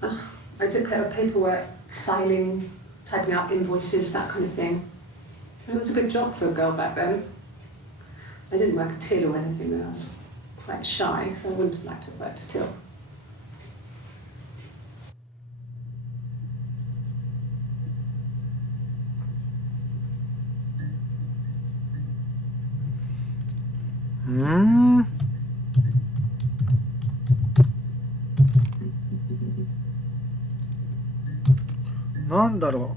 I took care of paperwork, filing, typing out invoices, that kind of thing. It was a good job for a girl back then. I didn't work a till or anything, though. I was quite shy, so I wouldn't have liked to have worked a till. なんだろ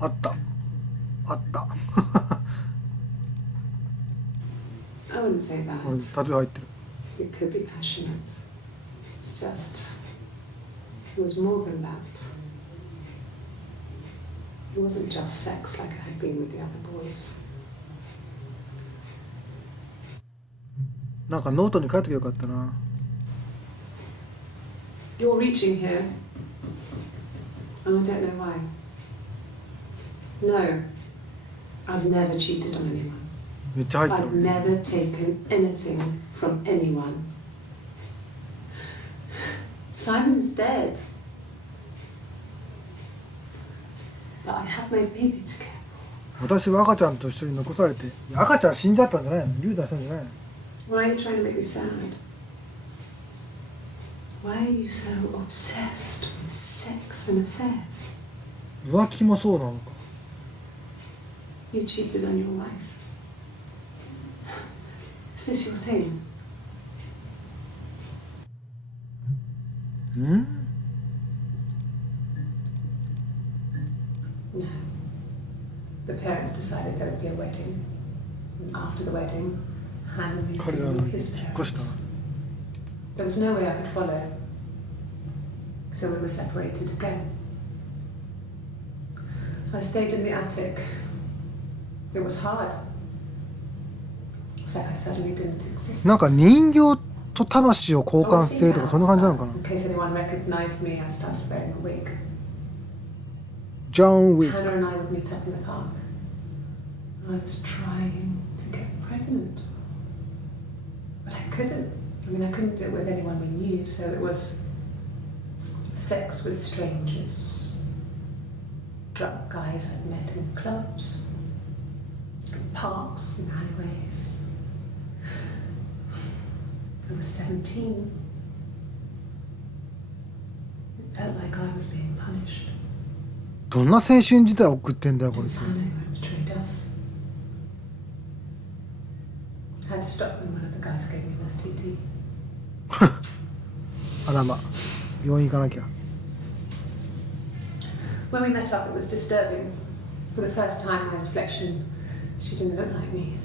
う。あったあった。 I wouldn't say that. これタトゥー入ってる。 It could be passionate. It's just, it was more than that. It wasn't just sex like I had been with the other boys. なんかノートに書いときゃよかったな。 You're reaching here. And I don't know why. No, I've never cheated on anyone. めっちゃ入って I've る。 never taken anything from anyone. Simon's dead. But I have my baby to care. 私は赤ちゃんと一緒に残されて、いや赤ちゃん死んじゃったんじゃないの？流産したんじゃないの？ Why are you trying to make me sad? Why are you so obsessed with sex and affairs? 浮気もそうなのか。 You cheated on your wife. Is this your thing? ん？ No. The parents decided there would be a wedding, and after the wedding, Hannah moved 彼ら in の with his 引っ越した parents. There was no way I could follow, so we were separated again. I stayed in the attic. It was hard. It's like I suddenly didn't exist. なんか人形と魂を交換してるとかそんな感じなのかな。 In case anyone recognized me, I started wearing a wig. ジョン・ウィック。 Hannah and I would meet up in the park. I was trying to get pregnant, but I couldn't. I mean, I couldn't do it with anyone we knew, so it was sex with strangers, drunk guys I'd met in clubs, parks and alleyways. I was 17. It felt like I was being punished. どんな青春時代を送ってんだよこ It れ。 was Hannah who had betrayed us. I had to stop when one of the guys gave me an STD. あらま、病院行かなきゃ。 When we met up, it was disturbing. For the first time, my reflection, she didn't look like me.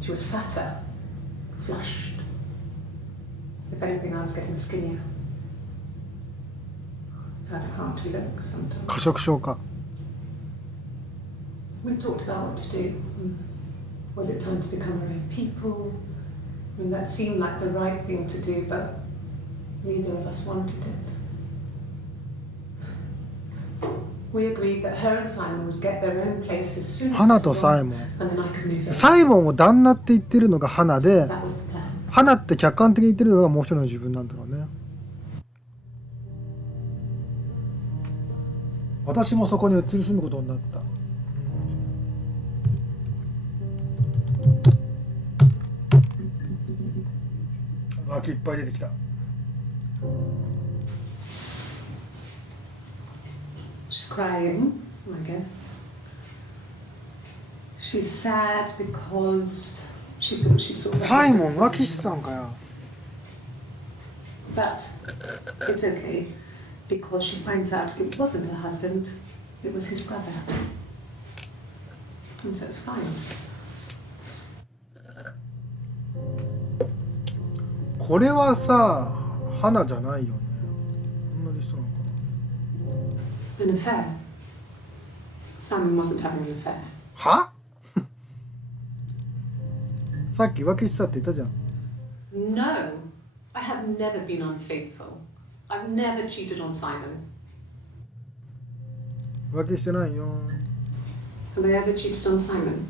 She was fatter, flushed. If anything, I was getting skinnier. I found it hard to look sometimes. 過食症か。 We talked about what to do. Was it time to become our own people? I mean, that seemed like the right thing to do, but neither of us wanted it. We agreed that her and Simon would get their own place as soon as 花と possible, サイモン。 and then I could move in. サイモンを旦那って言ってるのが花で、 That was the plan. 花って客観的に言ってるのがもう一人の自分なんだろうね。私もそこに移り住むことになった。脇いっぱい出てきた。 She's crying, I guess. She's sad because she thought she saw サイモン that. 浮気してたんかよ。 But it's okay because she finds out it wasn't her husband, it was his brother. And so it's fine. これはさ、花じゃないよね。同じ人なのか An affair. Simon wasn't having an affair. な。は？さっき浮気してたって言ったじゃん。 No, I have never been unfaithful. I've never cheated on Simon. 浮気してないよ。 Have I ever cheated on Simon?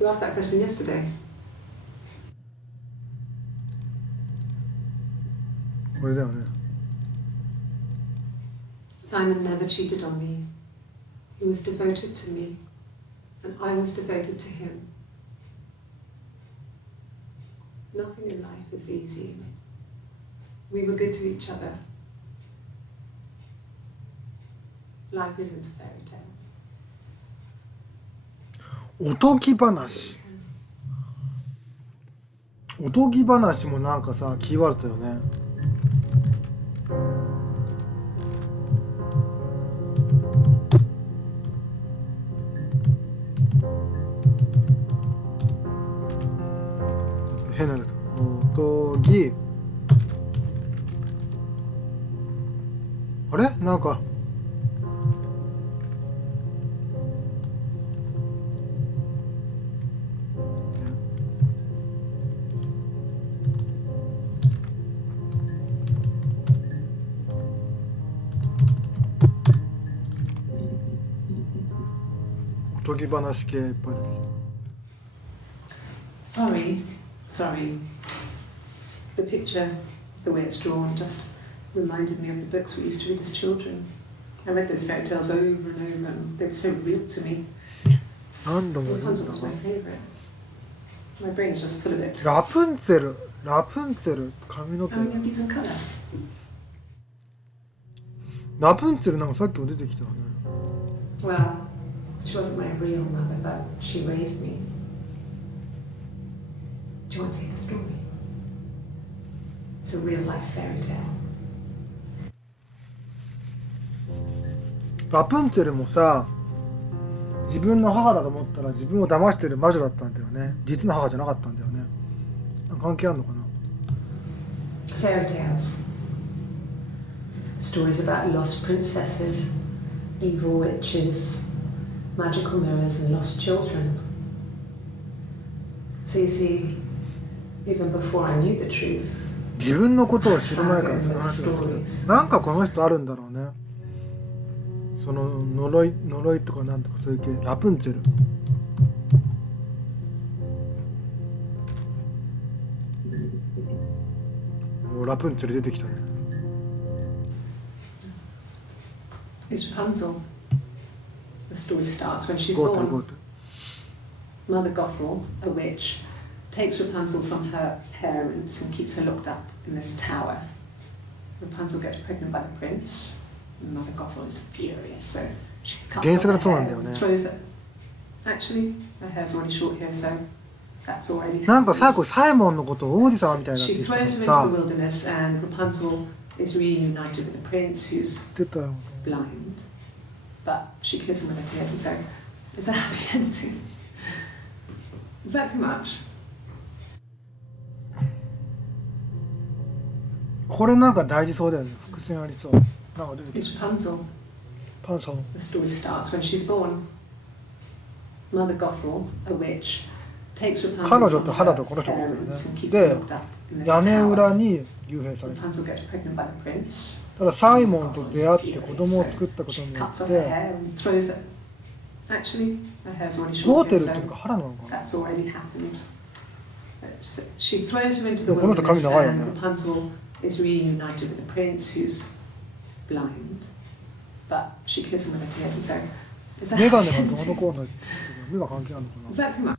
You asked that question yesterday. これだよね。 Simon never cheated on me. He was devoted to me, and I was devoted to him. Nothing in life is easy. We were good to each other. Life isn't a fairy tale. おとぎ話。おとぎ話もなんかさ、キーワードだよね。変なのだった。おとぎ。あれ？なんか。おとぎ話系いっぱい出てきた。 Sorry. The picture, the way it's drawn, just reminded me of the books we used to read as children. I read those fairy tales over and over, and they were so real to me. 何度も言うんだ Rapunzel was my favourite. My brain's just full of it. ラプンツェル、髪の毛。 Oh, yeah, these in colour. ラプンツェルなんかさっきも出てきたよね。 Well, she wasn't my real mother, but she raised me. Do you want to hear the story? It's a real life fairy tale. ラプンツェルもさ、自分の母だと思ったら自分を騙してる魔女だったんだよね。実の母じゃなかったんだよね。関係あるのかな。 Fairy tales. Stories about lost princesses, evil witches, magical mirrors, and lost children. So you see, even before I knew the truth, 自分のことを知る前からその話が好きだ。なんかこの人あるんだろうね。その呪いとかなんとかそういう系。ラプンツェル。もうラプンツェル出てきたね。It's Rapunzel. The story starts when she's born. Mother Gothel, a witch, takes Rapunzel from her parents and keeps her locked up in this tower. Rapunzel gets pregnant by the prince. Mother Gothel is furious, so she cuts off her hair and throws it. Actually, her hair's already short here, so that's already happened. なんか最後サイモンのことを王子様みたいになって She きたけど throws him さ。 into the wilderness, and Rapunzel is reunited with the prince, who's 出たよ。 blind. But she kills him with her tears, and so it's a happy ending. Is that too much? これなんか大事そうだよね。伏線ありそう。なんか出てき It's Rapunzel. た。パンさん。 The story starts when she's born. Mother Gothel, a witch, takes Rapunzel 彼女 from と肌と her この人のことだよ parents and ね。 keeps で her locked up in this 屋根裏 tower. に幽閉される。 Rapunzel gets pregnant by the prince. ただサイモンと出会って子供を作ったことによ Cuts っ off her て hair and throws it. Actually, her hair's already ゴー short テ here, ルっていう so か腹なのかな。 that's already happened. So she throws him into the この人髪 wilderness, 長いよ and ね。 Rapunzel is reunited with the prince, who's blind. But she kills him with her tears, and so it's a メガ happy ネがどう ending. のこうのって目が関係あるのか Is that too much?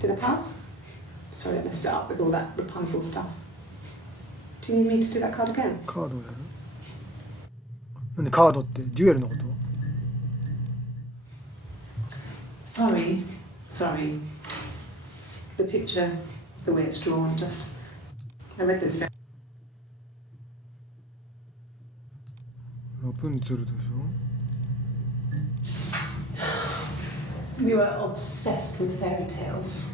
Did I pass? Sorry, I messed it up with all that Rapunzel stuff. Do you need me to do that card again? な。カードをやる。なんでカードってデュエルのこと？ Sorry. The picture, the way it's drawn, just... I read this. ラプンツェルでしょ。 We were obsessed with fairy tales.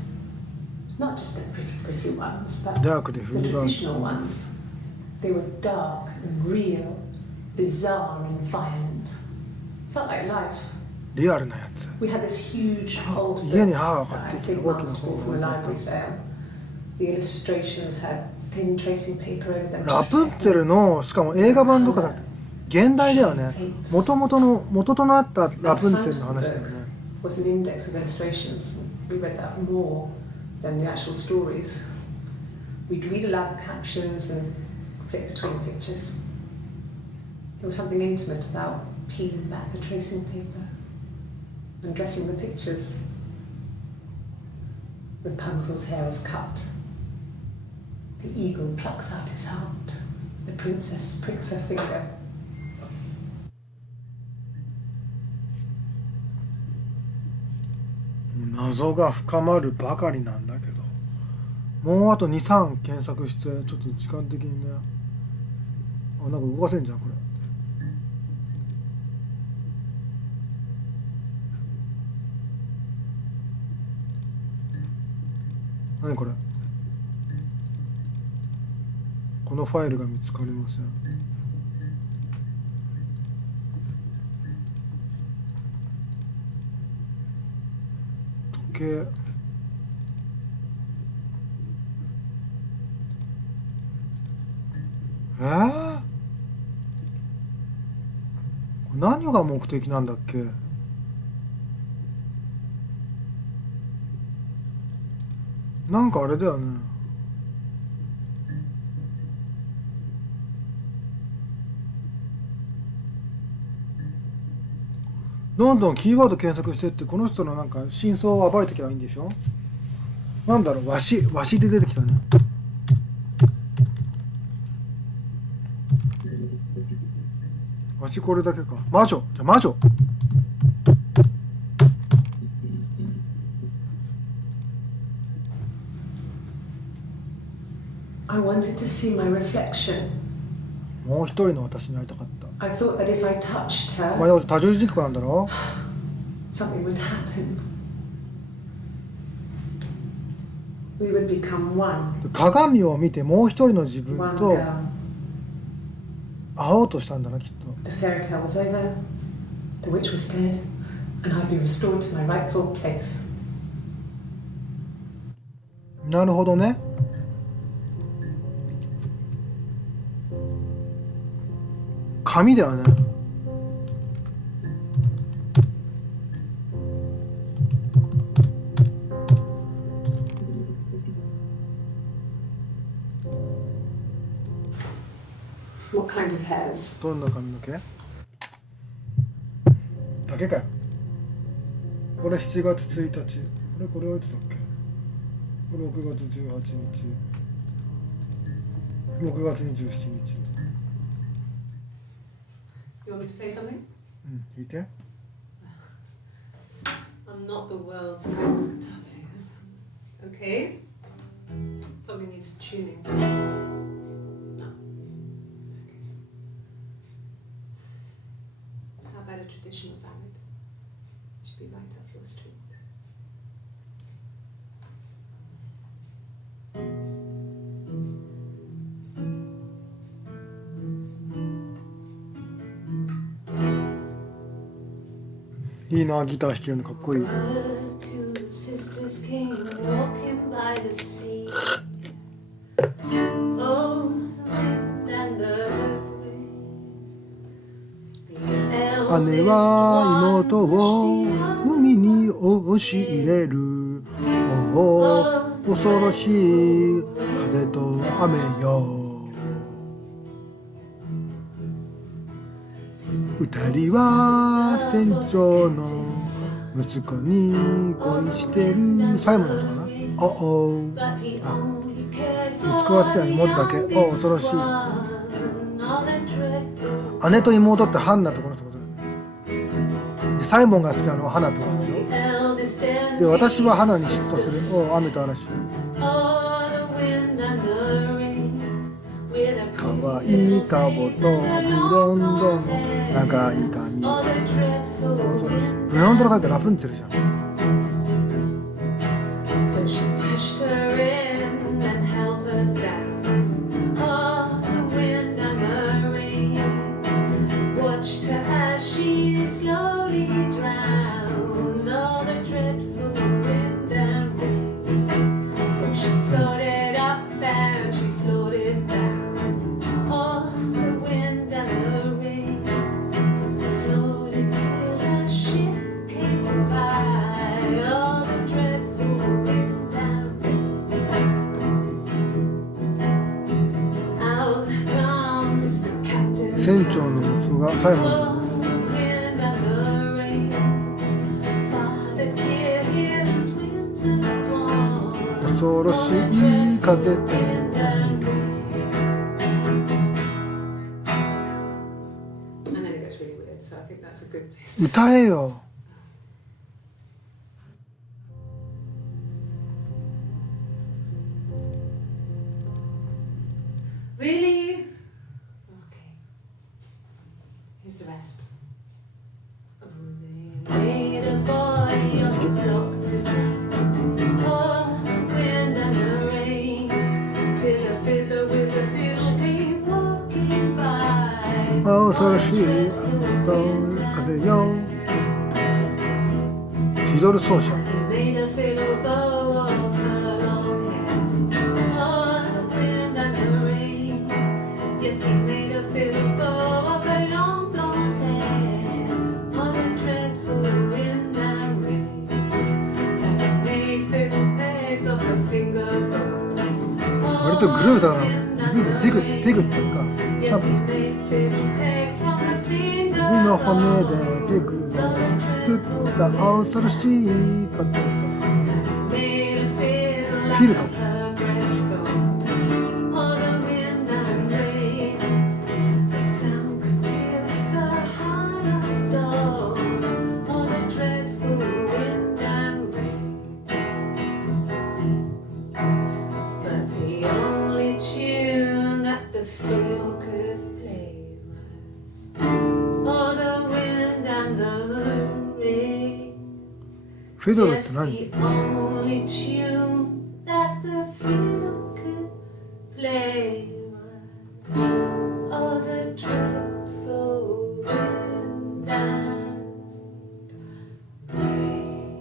Not just the pretty ones, but ダークで the 風が traditional ones. They were dark and real, bizarre and violent. Felt like life. リアルなやつ。 We had this huge old 家に book 母が that 買 I ってきた think 大き Mum な bought 本を from 置 a いてあった library sale. The illustrations had thin tracing paper over them. ラプンツェルのしかも映画版とかだ現代だよね。元となったラプンツェルの話だよね。 Was an index of illustrations. We read that more than the actual stories. We'd read aloud the captions and flip between the pictures. There was something intimate about peeling back the tracing paper and dressing the pictures. Rapunzel's hair is cut. The eagle plucks out his heart. The princess pricks her finger. 謎が深まるばかりなんだけど、もうあと 2,3 検索してちょっと時間的にね。あ、なんか動かせんじゃんこれ。何これ。このファイルが見つかりません。時計。これ何が目的なんだっけ。なんかあれだよね。どんどんキーワード検索してってこの人のなんか真相を暴いていけばいいんでしょ。なんだろう、わしで出てきたね。わしこれだけか。魔女。じゃあ魔女。I wanted to see my reflection. もう一人の私に会いたかった。 I thought that if I touched お前 her, 多重人格なんだろ。 something would happen. We would become one. 鏡を見てもう一人の自分 One と girl. 会おうとしたんだな、きっと。 The fairy tale was over, the witch was dead, and I'd be restored to my rightful place. なるほどね。紙だよね。What kind of hairs? どんな髪の毛だけかよ。これ7月1日。これはいつだっけ。これ6月18日。6月27日。You want me to play something? 弾いて。 I'm not the world's greatest guitar player. Okay? Probably needs tuning. No, it's okay. How about a traditional ballad? Should be right up your street. いいな、ギター弾けるのかっこいい。Two sisters came walking by the sea. Oh, the wind and the rain. 姉は妹を海に押し入れる。おお、恐ろしい風と雨よ。二人は船長の息子に恋してる。最後のことかな。おお、息子が好きな妹だけ。おお、恐ろしい。姉と妹ってハンナとこのことだよね。でサイモンが好きなのはハナってことでしょ。で私はハナに嫉妬する。おお、雨と嵐。可愛い顔とブロンドの長い髪。恐ろしい。ブロンドの髪ってラプンツェルじゃん。So she pushed her in and held her down. Oh, the wind and the rain watched her as she slowly drowned. Oh, the dreadful wind and rain. Oh, she floated up and she floated down. Oh, the wind and the rain floated till her ship came by. Oh, the dreadful wind and rain. Out comes the captain. 船長の息子がサイモンだ。 Oh, the wind and the rain. Father dear, here swims and swans. 恐ろしい風と And then it gets really weird, so I think that's a good place to 歌えよ。 Really? Okay. Here's the rest. Oh, they made a body of a doctor drown. Oh, the wind and the rain. Till a fiddler with a fiddle came walking by. 恐ろしい雨と風よ。フィドル奏者。 He made a fiddle bow of her long hair. Oh, the wind and the rain. Yes, he made a fiddle bow of her long blonde hair. Oh, the dreadful wind and rain. And he made fiddle pegs of her finger bows. 割とグルーだな。ペグっていうか。 Yes, he made fiddle pegs from her finger 指の骨でペグを作った恐ろしい風。 made a fiddle フィルト。 of her breastbone. Oh, the wind and rain. The sound could pierce a heart of stone. Oh, the dreadful wind and rain. But the only tune that the fiddle could play フェドルって何？ The only tune that the fiddle could play was all the dreadful wind and rain.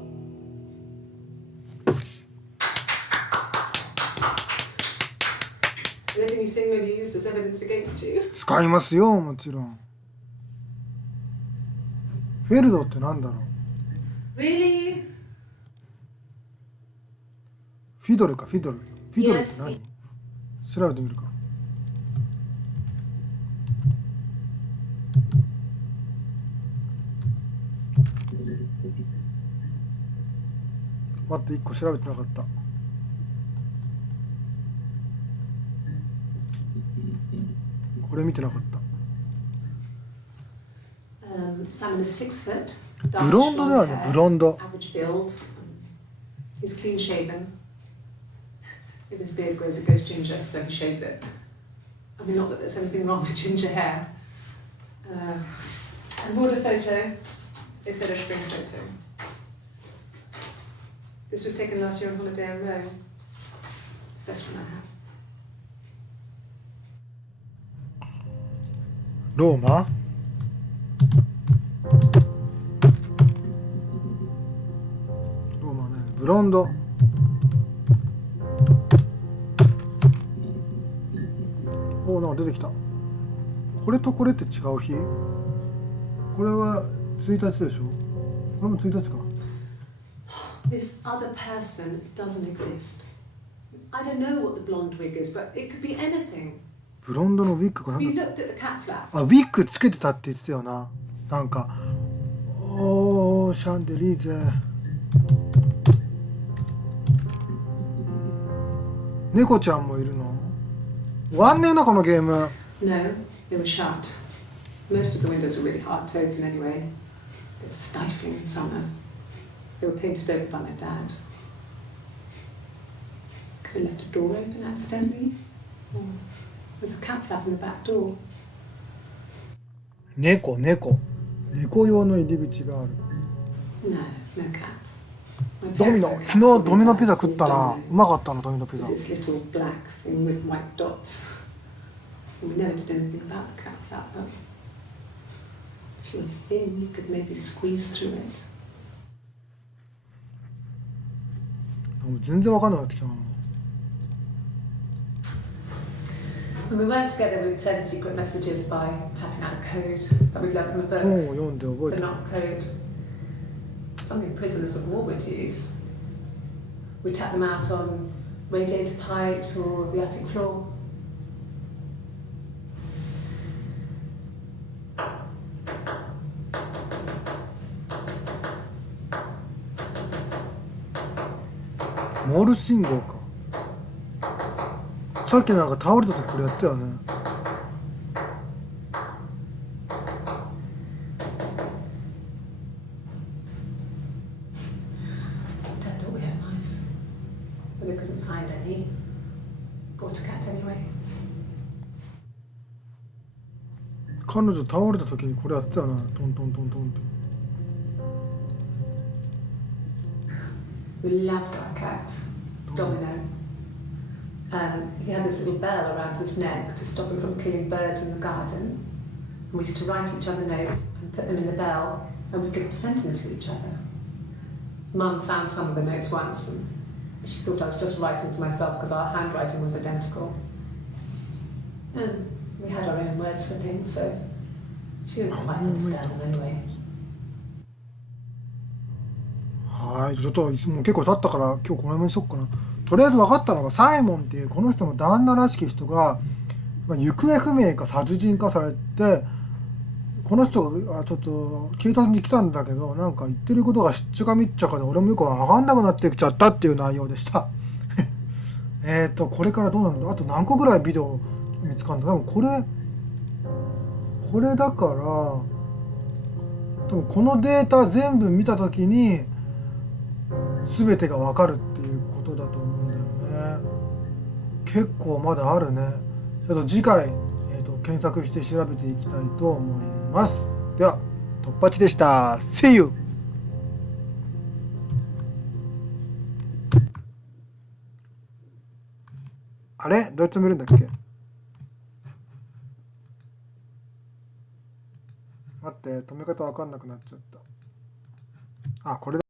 Anything you sing may be used as evidence against you. 使いますよ、もちろん。フェルドってなんだろう？ Really? フィドルか、フィドル。フィドルって Yes. 何？調べてみるか。待って、1個調べてなかった。これ見てなかった。Simon is 6 foot. ブロンドだよね、ブロンド。 Average build. He's clean shaven. If his beard grows, it goes ginger, so he shaves it. I mean, not that there's anything wrong with ginger hair. And border photo. They said a spring photo. This was taken last year on holiday in Rome. It's the best one I have. ローマ？ローマね、ブロンド。おお、なんか出てきた。これとこれって違う日？これは1日でしょ？これも1日か。This other person doesn't exist. I don't know what the blonde wig is, but it could be anything. ブロンドのウィッグかなん We だ。 looked at the cat flap. あ、ウィッグつけてたって言ってたよな。なんか、おー、シャンデリーゼ。猫ちゃんもいるの？終わんねえな、このゲーム。No, they were shut. Most of the windows are really hard to open anyway. It's stifling in summer. They were painted over by my dad. Could have left a door open accidentally. Or there's a cat flap in the back door. 猫用の入り口がある。 No, no cat. My ドミ parents ノ、 had a cat 昨日 called ドミノピザ Domino. 食ったな。うまかったの、ドミノピザ。 It's this little black thing with white dots. And we never did anything about the cat flap, but if you were thin, you could maybe squeeze through it. 全然わかんなくなってきたな。 When we weren't together, we'd send secret messages by tapping out a code that we'd learned from a 本 book. を読んで覚え The た。 knock code. Something prisoners of war would use. We'd tap them out on radiator pipes or the attic floor. モール信号か。さっきなんか倒れた時これやってたよね。 Dad thought we had mice, but they couldn't find any. Bought a cat anyway. 彼女倒れた時にこれやってたよな。トントントントンって。 We loved our cat, Domino. He had this little bell around his neck to stop him from killing birds in the garden. And we used to write each other notes and put them in the bell, and we could send them to each other. Mum found some of the notes once, and she thought I was just writing to myself because our handwriting was identical. And we had our own words for things, so she didn't quite understand them anyway. はい、ちょっともう結構経ったから今日この辺にしよっかな。とりあえず分かったのがサイモンっていうこの人の旦那らしき人が、行方不明か殺人化されて、この人がちょっと警察に来たんだけど、なんか言ってることがしっちゃかみっちゃかで俺もよく分かんなくなってきちゃったっていう内容でした。これからどうなるんだ。あと何個ぐらいビデオ見つかるんだ。多分これだから多分このデータ全部見た時に全てが分かるっていうことだと思うんだよね。結構まだあるね。ちょっと次回、検索して調べていきたいと思います。では、突破地でした。See you! あれどうやって止めるんだっけ。待って、止め方わかんなくなっちゃった。あ、これだ。